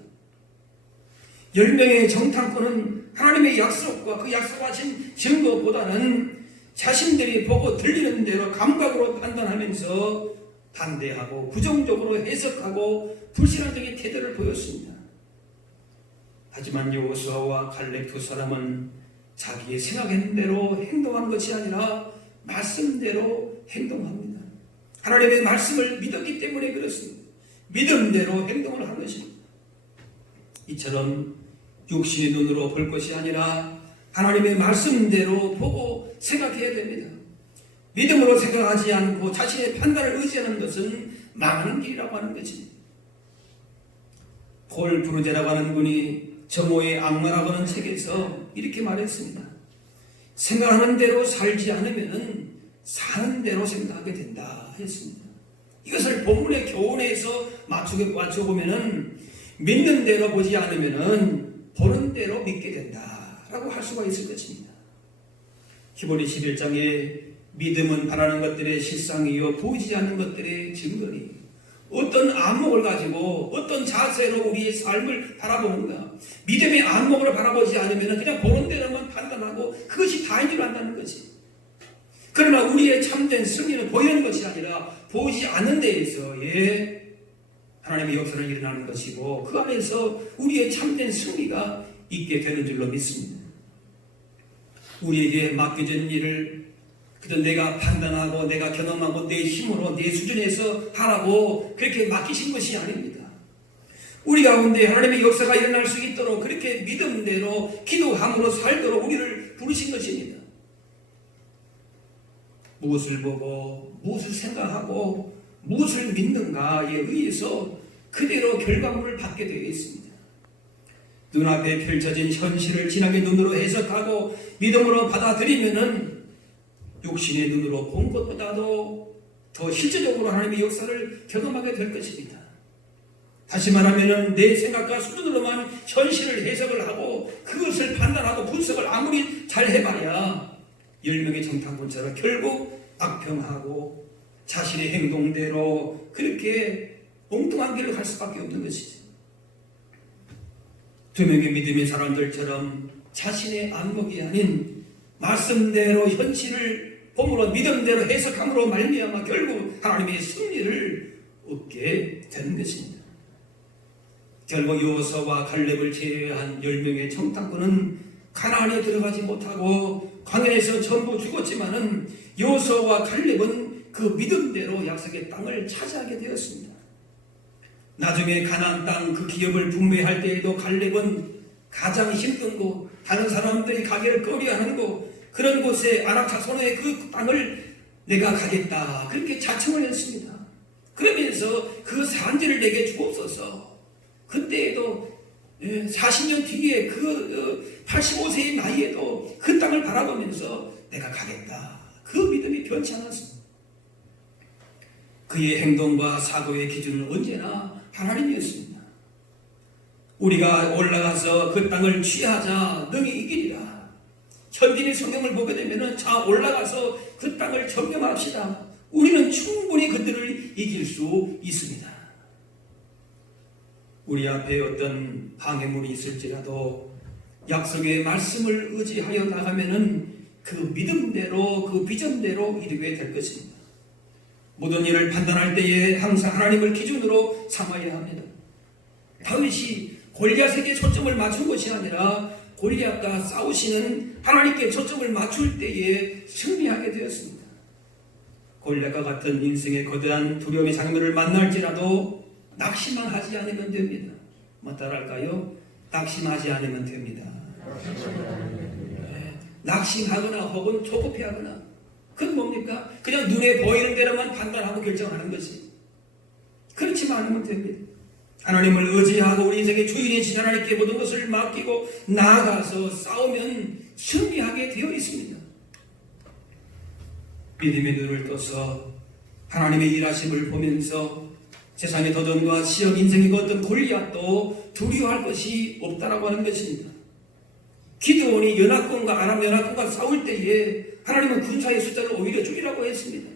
10명의 정탐꾼은 하나님의 약속과 그 약속하신 증거보다는 자신들이 보고 들리는 대로 감각으로 판단하면서 반대하고 부정적으로 해석하고 불신앙적인 태도를 보였습니다. 하지만 여호수아와 갈렙 두 사람은 자기의 생각한 대로 행동한 것이 아니라 말씀대로 행동합니다. 하나님의 말씀을 믿었기 때문에 그렇습니다. 믿음대로 행동을 한 것입니다. 이처럼 육신의 눈으로 볼 것이 아니라 하나님의 말씀대로 보고 생각해야 됩니다. 믿음으로 생각하지 않고 자신의 판단을 의지하는 것은 망하는 길이라고 하는 것입니다. 폴 브루제라고 하는 분이 정오의 악마라고 하는 책에서 이렇게 말했습니다. 생각하는 대로 살지 않으면 사는 대로 생각하게 된다 했습니다. 이것을 본문의 교훈에서 맞춰보면 믿는 대로 보지 않으면 보는 대로 믿게 된다라고 할 수가 있을 것입니다. 히브리 11장에 믿음은 바라는 것들의 실상이요 보이지 않는 것들의 증거니 어떤 안목을 가지고 어떤 자세로 우리의 삶을 바라보는가. 믿음의 안목으로 바라보지 않으면 그냥 보는 대로만 판단하고 그것이 다인 줄 안다는 거지. 그러나 우리의 참된 승리는 보이는 것이 아니라 보이지 않는 데에서의 하나님의 역사를 일어나는 것이고 그 안에서 우리의 참된 승리가 있게 되는 줄로 믿습니다. 우리에게 맡겨진 일을 그저 내가 판단하고 내가 경험하고 내 힘으로 내 수준에서 하라고 그렇게 맡기신 것이 아닙니다. 우리 가운데 하나님의 역사가 일어날 수 있도록 그렇게 믿음대로 기도함으로 살도록 우리를 부르신 것입니다. 무엇을 보고 무엇을 생각하고 무엇을 믿는가에 의해서 그대로 결과물을 받게 되어 있습니다. 눈앞에 펼쳐진 현실을 진하게 눈으로 해석하고 믿음으로 받아들이면은 육신의 눈으로 본 것보다도 더 실제적으로 하나님의 역사를 경험하게 될 것입니다. 다시 말하면 내 생각과 수준으로만 현실을 해석을 하고 그것을 판단하고 분석을 아무리 잘 해봐야 10명의 정탐꾼처럼 결국 악평하고 자신의 행동대로 그렇게 엉뚱한 길을 갈 수밖에 없는 것이죠. 2명의 믿음의 사람들처럼 자신의 안목이 아닌 말씀대로 현실을 봄으로 믿음대로 해석함으로 말미암아 결국 하나님의 승리를 얻게 되는 것입니다. 결국 여호수아와 갈렙을 제외한 10명의 정탐꾼은 가나안에 들어가지 못하고 광야에서 전부 죽었지만은 여호수아와 갈렙은 그 믿음대로 약속의 땅을 차지하게 되었습니다. 나중에 가나안 땅 그 기업을 분배할 때에도 갈렙은 가장 힘든 곳, 다른 사람들이 가기를 꺼려하는 곳, 그런 곳에 아낙 자손의 그 땅을 내가 가겠다 그렇게 자청을 했습니다. 그러면서 그 산지를 내게 주옵소서. 그때에도 40년 뒤에 그 85세의 나이에도 그 땅을 바라보면서 내가 가겠다. 그 믿음이 변치 않았습니다. 그의 행동과 사고의 기준은 언제나 하나님이었습니다. 우리가 올라가서 그 땅을 취하자 능히 이기리라. 현진의 성경을 보게 되면 자 올라가서 그 땅을 점령합시다. 우리는 충분히 그들을 이길 수 있습니다. 우리 앞에 어떤 방해물이 있을지라도 약속의 말씀을 의지하여 나가면은 그 믿음대로 그 비전대로 이르게 될 것입니다. 모든 일을 판단할 때에 항상 하나님을 기준으로 삼아야 합니다. 다윗이 골리앗에게 초점을 맞춘 것이 아니라 골리앗과 싸우시는 하나님께 초점을 맞출 때에 승리하게 되었습니다. 골리앗과 같은 인생의 거대한 두려움의 장면을 만날지라도 낙심만 하지 않으면 됩니다. 뭐 따라할까요? 낙심하지 않으면 됩니다. 낙심하거나 혹은 조급해하거나 그건 뭡니까? 그냥 눈에 보이는 대로만 판단하고 결정하는 것이 그렇지만 않으면 됩니다. 하나님을 의지하고 우리 인생의 주인이신 하나님께 모든 것을 맡기고 나아가서 싸우면 승리하게 되어 있습니다. 믿음의 눈을 떠서 하나님의 일하심을 보면서 세상의 도전과 시험, 인생의 어떤 골리앗도 두려워할 것이 없다라고 하는 것입니다. 기드온이 연합군과 아람 연합군과 싸울 때에 하나님은 군사의 숫자를 오히려 줄이라고 했습니다.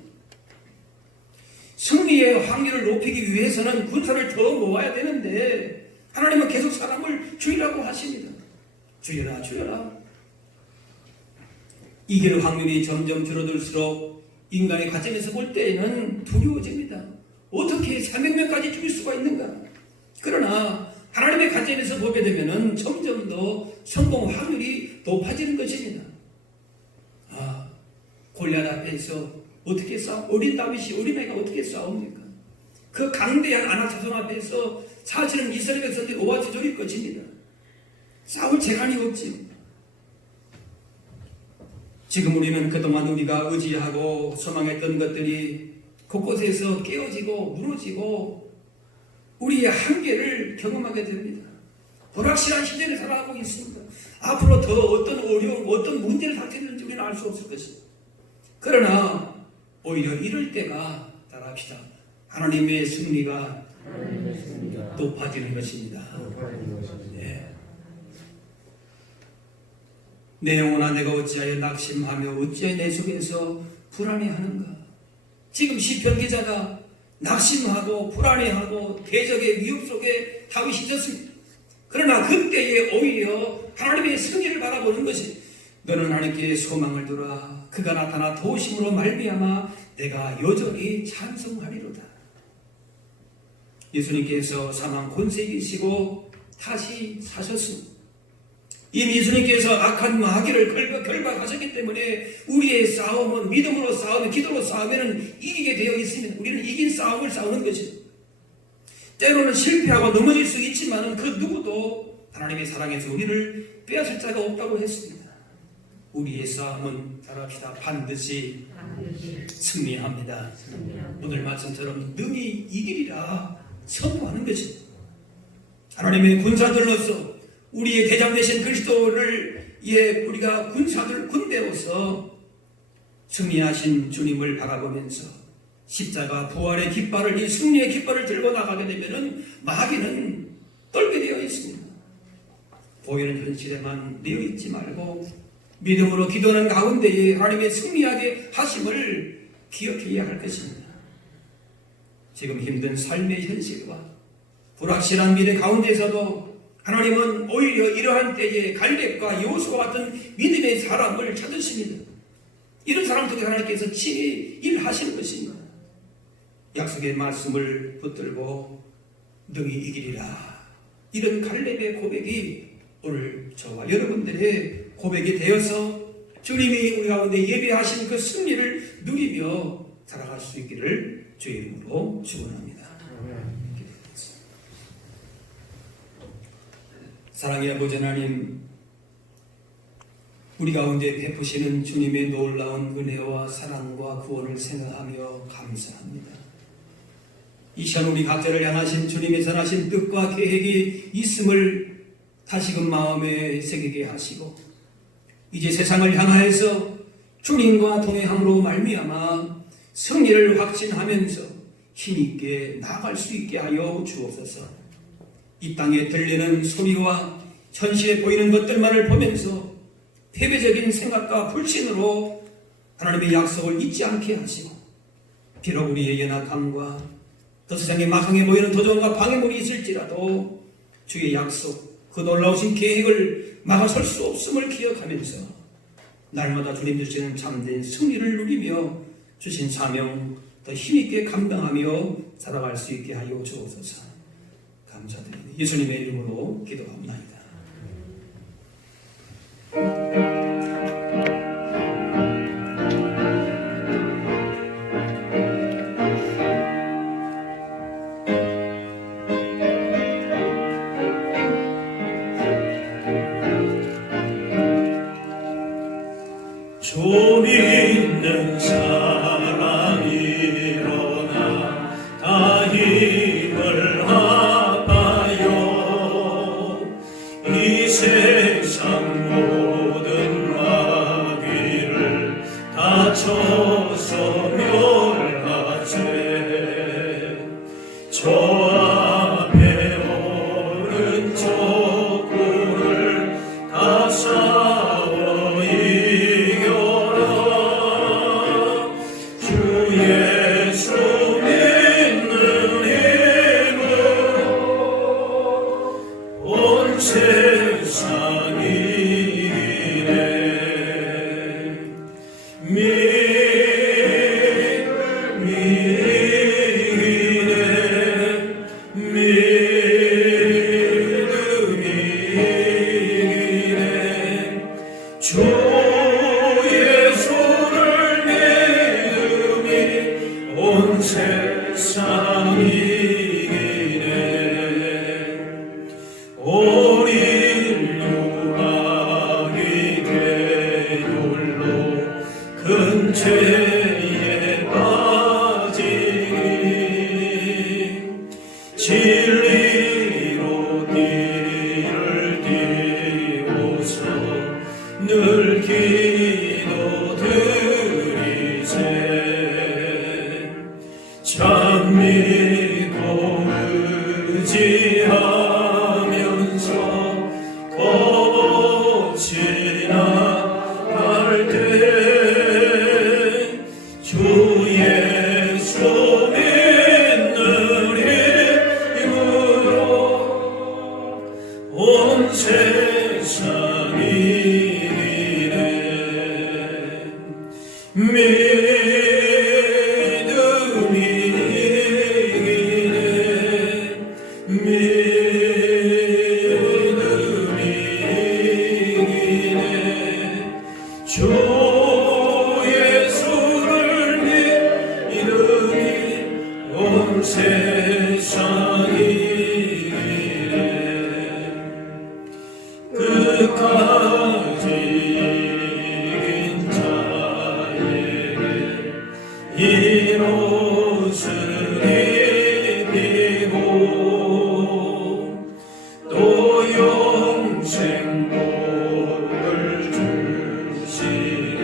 승리의 확률을 높이기 위해서는 군사를 더 모아야 되는데 하나님은 계속 사람을 줄이라고 하십니다. 줄여라 줄여라. 이길 확률이 점점 줄어들수록 인간의 관점에서 볼 때에는 두려워집니다. 어떻게 300명까지 줄일 수가 있는가? 그러나 하나님의 관점에서 보게 되면 점점 더 성공 확률이 높아지는 것입니다. 골리앗 앞에서 어떻게 어린 다윗이 어린아이가 어떻게 싸웁니까? 그 강대한 아낙사손 앞에서 사실은 이스라엘 백성들이 오와지졸일 것입니다. 싸울 재간이 없지. 지금 우리는 그동안 우리가 의지하고 소망했던 것들이 곳곳에서 깨어지고 무너지고 우리의 한계를 경험하게 됩니다. 불확실한 시대를 살아가고 있습니다. 앞으로 더 어떤 어려움, 어떤 문제를 닥치는지 우리는 알 수 없을 것입니다. 그러나 오히려 이럴 때가 따라합시다. 하나님의 승리가 높아지는 것입니다. 네. 내 영혼아 내가 어찌하여 낙심하며 어찌하여 내 속에서 불안해하는가? 지금 시편 기자가 낙심하고 불안해하고 대적의 위협 속에 다윗이 졌습니다. 그러나 그때에 오히려 하나님의 승리를 바라보는 것이 너는 하나님께 소망을 두라. 그가 나타나 도우심으로 말미암아 내가 여전히 찬송하리로다. 예수님께서 사망 권세 이기시고 다시 사셨습니다. 이미 예수님께서 악한 마귀를 결박하셨기 때문에 우리의 싸움은 믿음으로 싸우면 기도로 싸우면 이기게 되어 있습니다. 우리는 이긴 싸움을 싸우는 것입니다. 때로는 실패하고 넘어질 수 있지만 그 누구도 하나님의 사랑에서 우리를 빼앗을 자가 없다고 했습니다. 우리의 싸움은 따라합시다. 반드시 승리합니다. 오늘 말씀처럼 능히 이기리라 선포하는 것입니다. 하나님의 군사들로서 우리의 대장 되신 그리스도를 우리가 군대로서 승리하신 주님을 바라보면서 십자가 부활의 깃발을 이 승리의 깃발을 들고 나가게 되면은 마귀는 떨게 되어 있습니다. 보이는 현실에만 내어 있지 말고 믿음으로 기도하는 가운데에 하나님의 승리하게 하심을 기억해야 할 것입니다. 지금 힘든 삶의 현실과 불확실한 미래 가운데서도 하나님은 오히려 이러한 때에 갈렙과 여호수아 같은 믿음의 사람을 찾으십니다. 이런 사람들이 하나님께서 친히 일하시는 것입니다. 약속의 말씀을 붙들고 능히 이기리라. 이런 갈렙의 고백이 오늘 저와 여러분들의 고백이 되어서 주님이 우리 가운데 예배하신 그 승리를 누리며 살아갈 수 있기를 주의 이름으로 축원합니다. 사랑의 아버지 하나님, 우리 가운데 베푸시는 주님의 놀라운 은혜와 사랑과 구원을 생각하며 감사합니다. 이 시간 우리 각자를 향하신 주님의 선하신 뜻과 계획이 있음을 다시금 마음에 새기게 하시고 이제 세상을 향하여서 주님과 동행함으로 말미암아 승리를 확신하면서 힘있게 나아갈 수 있게 하여 주옵소서. 이 땅에 들리는 소리와 현실에 보이는 것들만을 보면서 패배적인 생각과 불신으로 하나님의 약속을 잊지 않게 하시고 비록 우리의 연약함과 그 세상에 막강해 보이는 도전과 방해물이 있을지라도 주의 약속, 그 놀라우신 계획을 막아설 수 없음을 기억하면서 날마다 주님 주시는 참된 승리를 누리며 주신 사명 더 힘있게 감당하며 살아갈 수 있게 하여 주옵소서. 감사드립니다. 예수님의 이름으로 기도합니다. 좀 있는 사람이 일어나 다 힘을 합하여 이 세상 모든 소멸하세 저 앞에 오른쪽 굴을 다 싸워 이겨라 주 예수 믿는 힘으로 온 세상이 주 예수를 믿음이 온 세상이 이기네 온 인류가 이계율로 큰 죄에 빠지니 진리로 띠를 띠고서 늘 기도드리세 참 믿고 의지하면서 겁없이 나갈 때 주 예수 믿는 힘으로 온 세상이 이기네 믿음이 이기네 믿음이 이기네 주 예수를 믿음이 온 세상이 이기네 끝까지 이긴 자에게 이 옷을 입히고 또 영생복을 주시니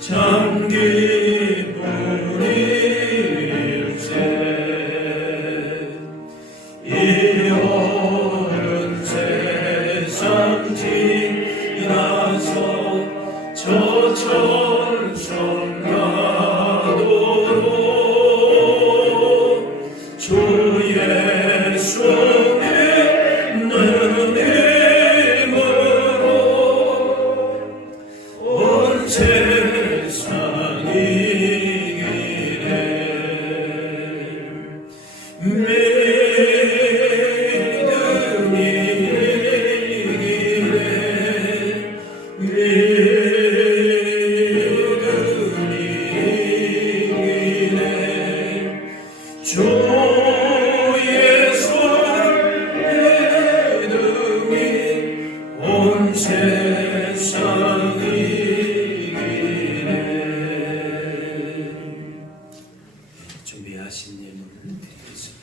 참 기쁨일세 이 어른 세상 지나서 저 천성 가도록 주 예수 믿는 힘으로 온 세상이 이기네 믿음이 이기네 믿음이 이기네 주 예수를 믿음이 온 세상이 이기네 준비하신 예물을 드리겠습니다.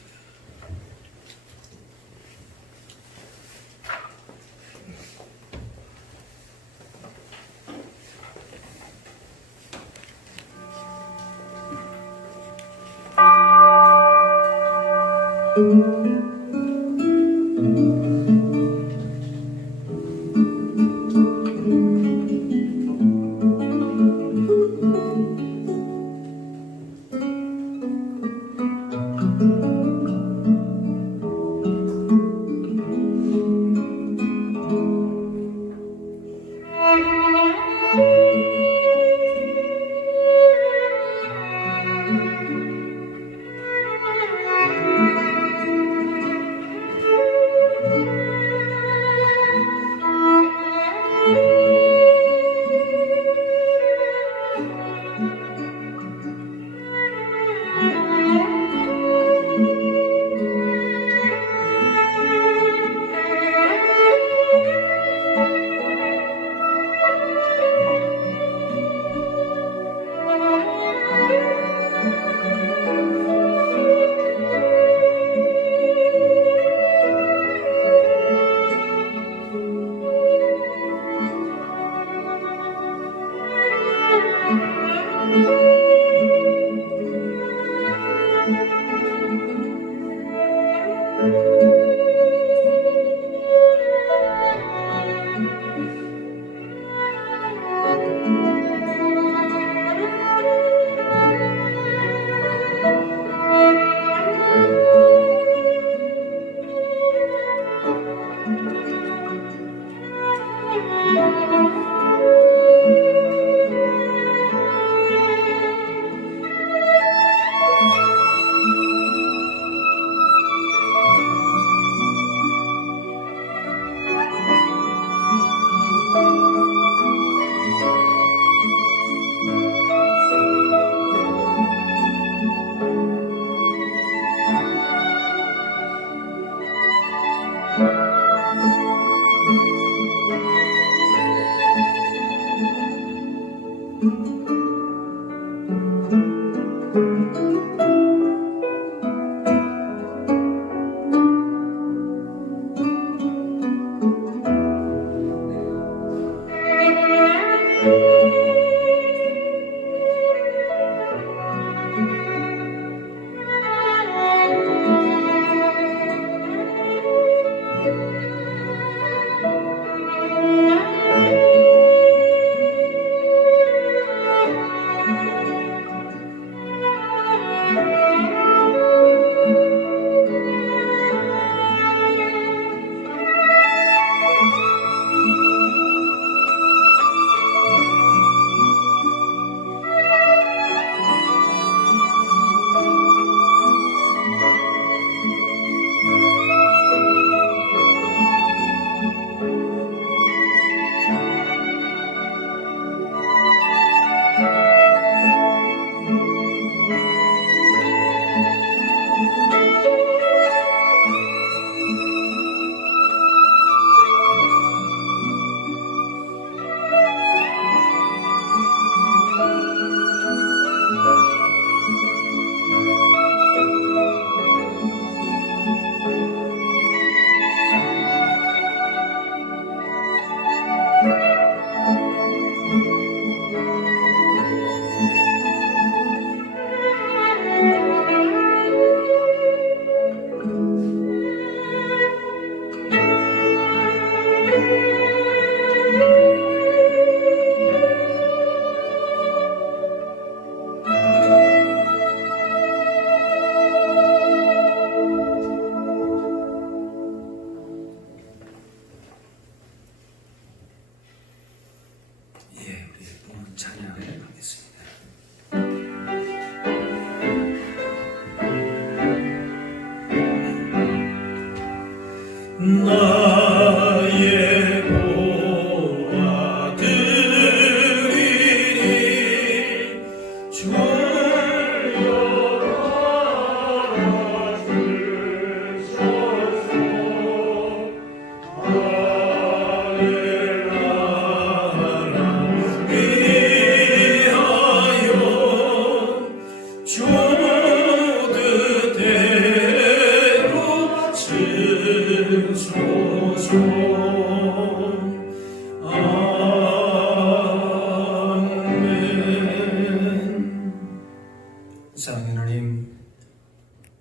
사랑하는 하나님,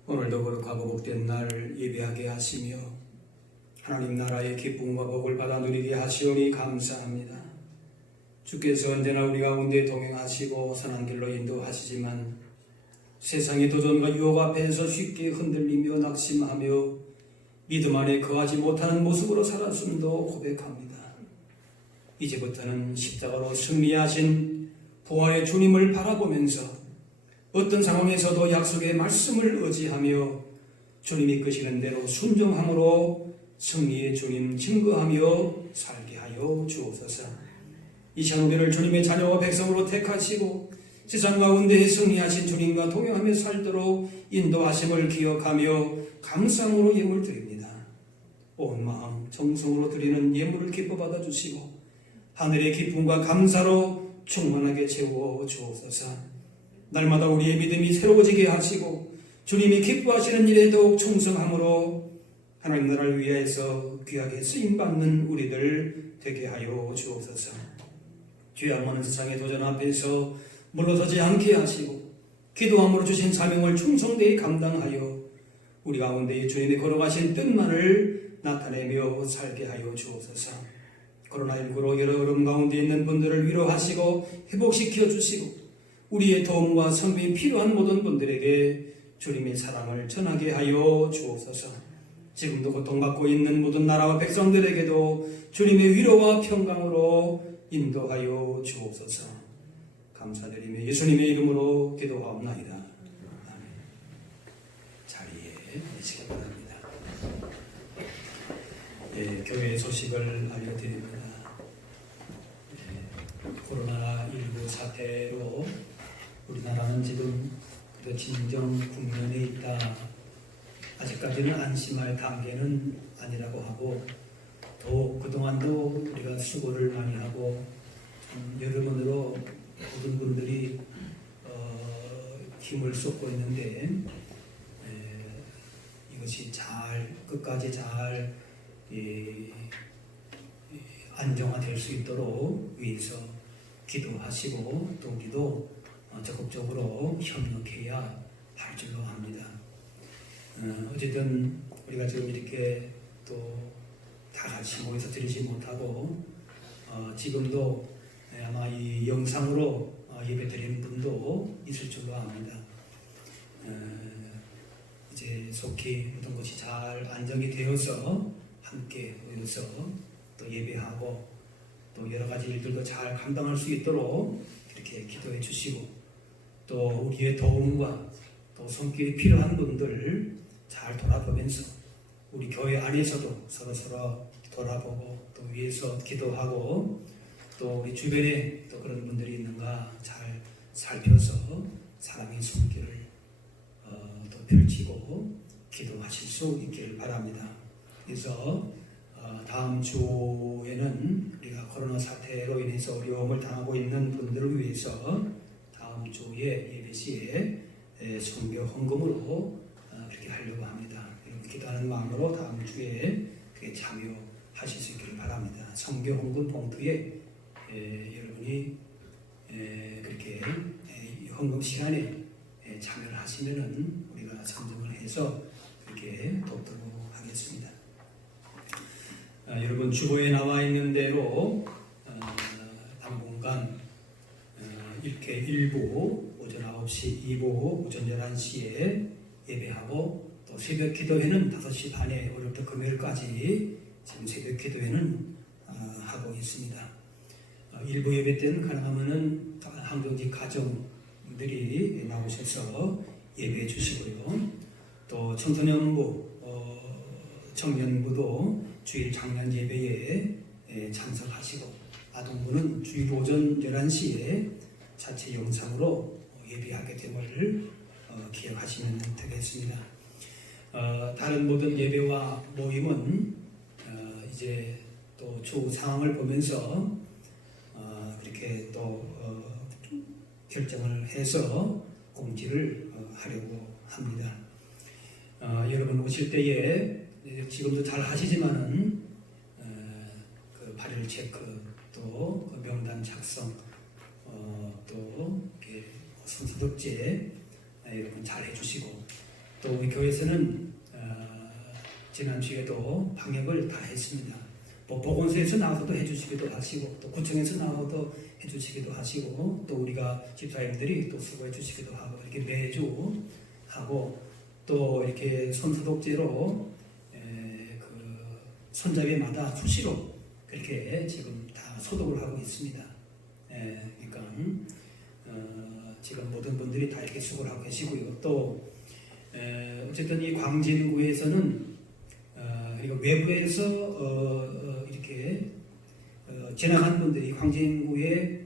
오늘도 거룩하고 복된 날 예배하게 하시며 하나님 나라의 기쁨과 복을 받아 누리게 하시오니 감사합니다. 주께서 언제나 우리 가운데 동행하시고 선한 길로 인도하시지만 세상의 도전과 유혹 앞에서 쉽게 흔들리며 낙심하며 믿음 안에 거하지 못하는 모습으로 살았음도 고백합니다. 이제부터는 십자가로 승리하신 부활의 주님을 바라보면서 어떤 상황에서도 약속의 말씀을 의지하며 주님이 이끄시는 대로 순종함으로 승리의 주님 증거하며 살게 하여 주옵소서. 이 시간 우리를 주님의 자녀와 백성으로 택하시고 세상 가운데 승리하신 주님과 동행하며 살도록 인도하심을 기억하며 감사함으로 예물 드립니다. 온 마음 정성으로 드리는 예물을 기뻐 받아주시고 하늘의 기쁨과 감사로 충만하게 채워 주옵소서. 날마다 우리의 믿음이 새로워지게 하시고 주님이 기뻐하시는 일에 더욱 충성함으로 하나님 나라를 위해서 귀하게 쓰임받는 우리들 되게 하여 주옵소서. 죄악 많은 세상의 도전 앞에서 물러서지 않게 하시고 기도함으로 주신 사명을 충성되이 감당하여 우리 가운데 주님이 걸어가신 뜻만을 나타내며 살게 하여 주옵소서. 코로나19로 여러 어려움 가운데 있는 분들을 위로하시고 회복시켜 주시고 우리의 도움과 섬김이 필요한 모든 분들에게 주님의 사랑을 전하게 하여 주옵소서. 지금도 고통받고 있는 모든 나라와 백성들에게도 주님의 위로와 평강으로 인도하여 주옵소서. 감사드리며 예수님의 이름으로 기도하옵나이다. 아멘. 자리에 계시기 바랍니다. 예, 교회 소식을 알려드립니다. 예, 코로나19 사태로 우리나라는 지금 진정 국면에 있다. 아직까지는 안심할 단계는 아니라고 하고 또 그동안도 우리가 수고를 많이 하고 여러분으로 모든 분들이 힘을 쏟고 있는데 이것이 잘 끝까지 잘 안정화될 수 있도록 위해서 기도하시고 또 우리도 적극적으로 협력해야 할 줄로 압니다. 어쨌든 우리가 지금 이렇게 또 다 같이 모여서 드리지 못하고 지금도 아마 이 영상으로 예배 드리는 분도 있을 줄로 압니다. 이제 속히 모든 것이 잘 안정이 되어서 함께 모여서 또 예배하고 또 여러 가지 일들도 잘 감당할 수 있도록 이렇게 기도해 주시고 또 우리의 도움과 또 손길이 필요한 분들 잘 돌아보면서 우리 교회 안에서도 서로 돌아보고 또 위에서 기도하고 또 우리 주변에 또 그런 분들이 있는가 잘 살펴서 사랑의 손길을 또 펼치고 기도하실 수 있기를 바랍니다. 그래서 다음 주에는 우리가 코로나 사태로 인해서 어려움을 당하고 있는 분들을 위해서 다음 주에 예배 시에 선교 헌금으로 그렇게 하려고 합니다. 기도하는 마음으로 다음 주에 그에 참여하실 수 있기를 바랍니다. 선교 헌금 봉투에 여러분이 그렇게 헌금 시간에 참여를 하시면은 우리가 선정을 해서 그렇게 돕도록 하겠습니다. 여러분 주보에 나와 있는 대로 당분간 이렇게 1부 오전 9시, 2부 오전 11시에 예배하고 또 새벽 기도회는 5시 반에 월요일부터 금요일까지 지금 새벽 기도회는 하고 있습니다. 일부 예배 때는 가능하면은 항정직 가정들이 나오셔서 예배해 주시고요. 또 청소년부, 청년부도 주일 장년 예배에 참석하시고 아동부는 주일 오전 11시에 자체 영상으로 예배하게 됨을 기억하시면 되겠습니다. 다른 모든 예배와 모임은 이제 또 추후 상황을 보면서 그렇게 또 결정을 해서 공지를 하려고 합니다. 여러분 오실 때에 지금도 잘 하시지만은 그 발열 체크 또 그 명단 작성 또 이렇게 순서독재 여러분 잘 해주시고, 또 우리 교회에서는 지난주에도 방역을 다 했습니다. 뭐 보건소에서 나와서도 해주시기도 하시고, 또 구청에서 나와서도 해주시기도 하시고, 또 우리가 집사님들이 또 수고해 주시기도 하고, 이렇게 매주 하고, 또 이렇게 손소독제로 그 손잡이마다 수시로 그렇게 지금 다 소독을 하고 있습니다. 그러니까 지금 모든 분들이 다 이렇게 수고를 하고 계시고요. 또 어쨌든 이 광진구에서는 그리고 외부에서 이렇게 지나간 분들이 광진구에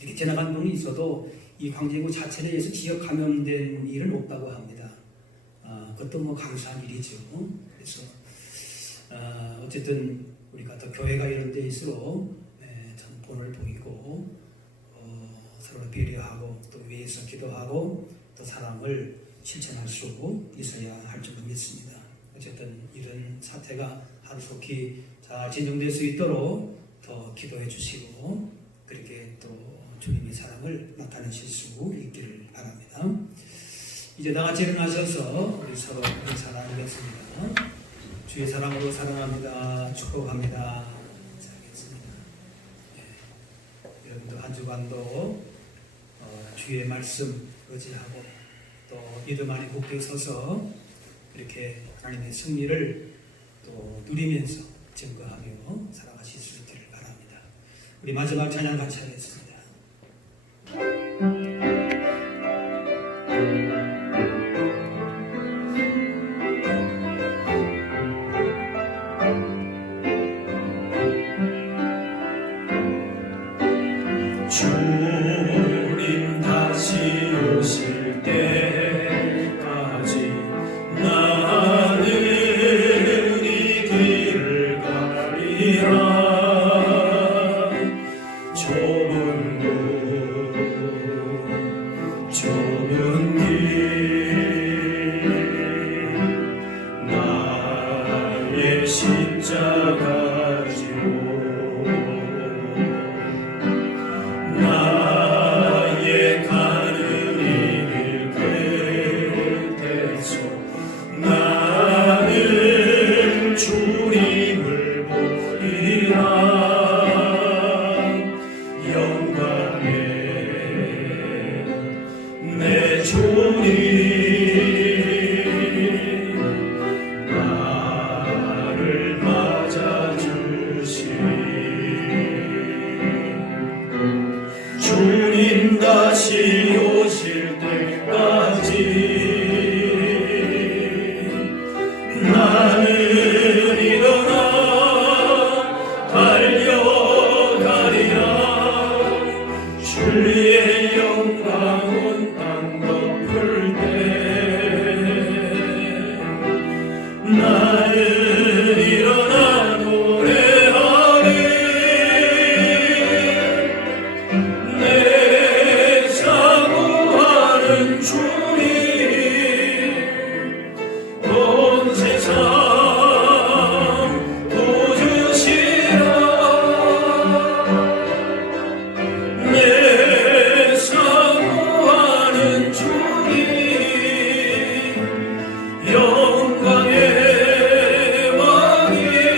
이렇게 지나간 분이 있어도 이 광진구 자체에 의해서 지역 감염된 일은 없다고 합니다. 그것도 뭐 감사한 일이죠. 그래서 어쨌든 우리가 더 교회가 이런 데일수록 참 본을 보이고 서로 배려하고 또 위에서 기도하고 또 사랑을 실천할 수 있어야 할 줄 믿습니다. 어쨌든 이런 사태가 하루속히 잘 진정될 수 있도록 더 기도해 주시고 그렇게 또 주님의 사랑을 나타내실 수 있기를 바랍니다. 이제 나같이 일어나셔서 우리 서로 인사 나누겠습니다. 주의 사랑으로 사랑합니다. 축복합니다. 인사하겠습니다. 여러분도 한 주간도 주의 말씀 의지하고 또 믿음 안에 굳게 서서 이렇게 하나님의 승리를 또 누리면서 증거하며 살아가실 수 있기를 바랍니다. 우리 마지막 찬양 같이 하겠습니다. 주님 다시 오실 때까지 나는 이 길을 가리라. 좁은 길 나의 십자가 지고 나의 가는 이 길 끝에서 나는 주님을 보리라. 영광의 내 주님 나를 맞아주시리. 주님 다시 오실 때까지 나는 일어나 달려가리라. 주의 영광 온 땅 덮을 때 나는 일어나 노래하리. 내 사모하는 주님 온 세상 도주시라. 내 사모하는 주님 영광의 왕이시라.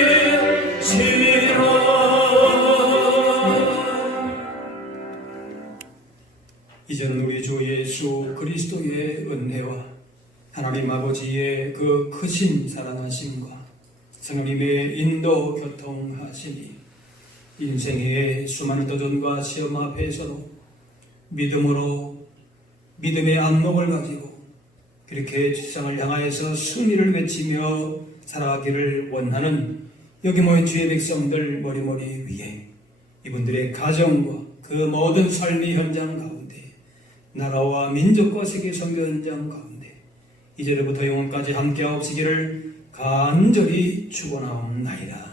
이제는 우리 주 예수 그리스도의 은혜와 하나님 아버지의 그 크신 사랑하심과 성령님의 인도 교통하심이 인생의 수많은 도전과 시험 앞에서도 믿음으로 믿음의 안목을 가지고 그렇게 세상을 향하여서 승리를 외치며 살아가기를 원하는 여기 모인 주의 백성들 머리머리 위에 이분들의 가정과 그 모든 삶의 현장 가운데 나라와 민족과 세계 선교 현장 가운데 이제로부터 영원까지 함께하옵시기를 간절히 축원하옵나이다.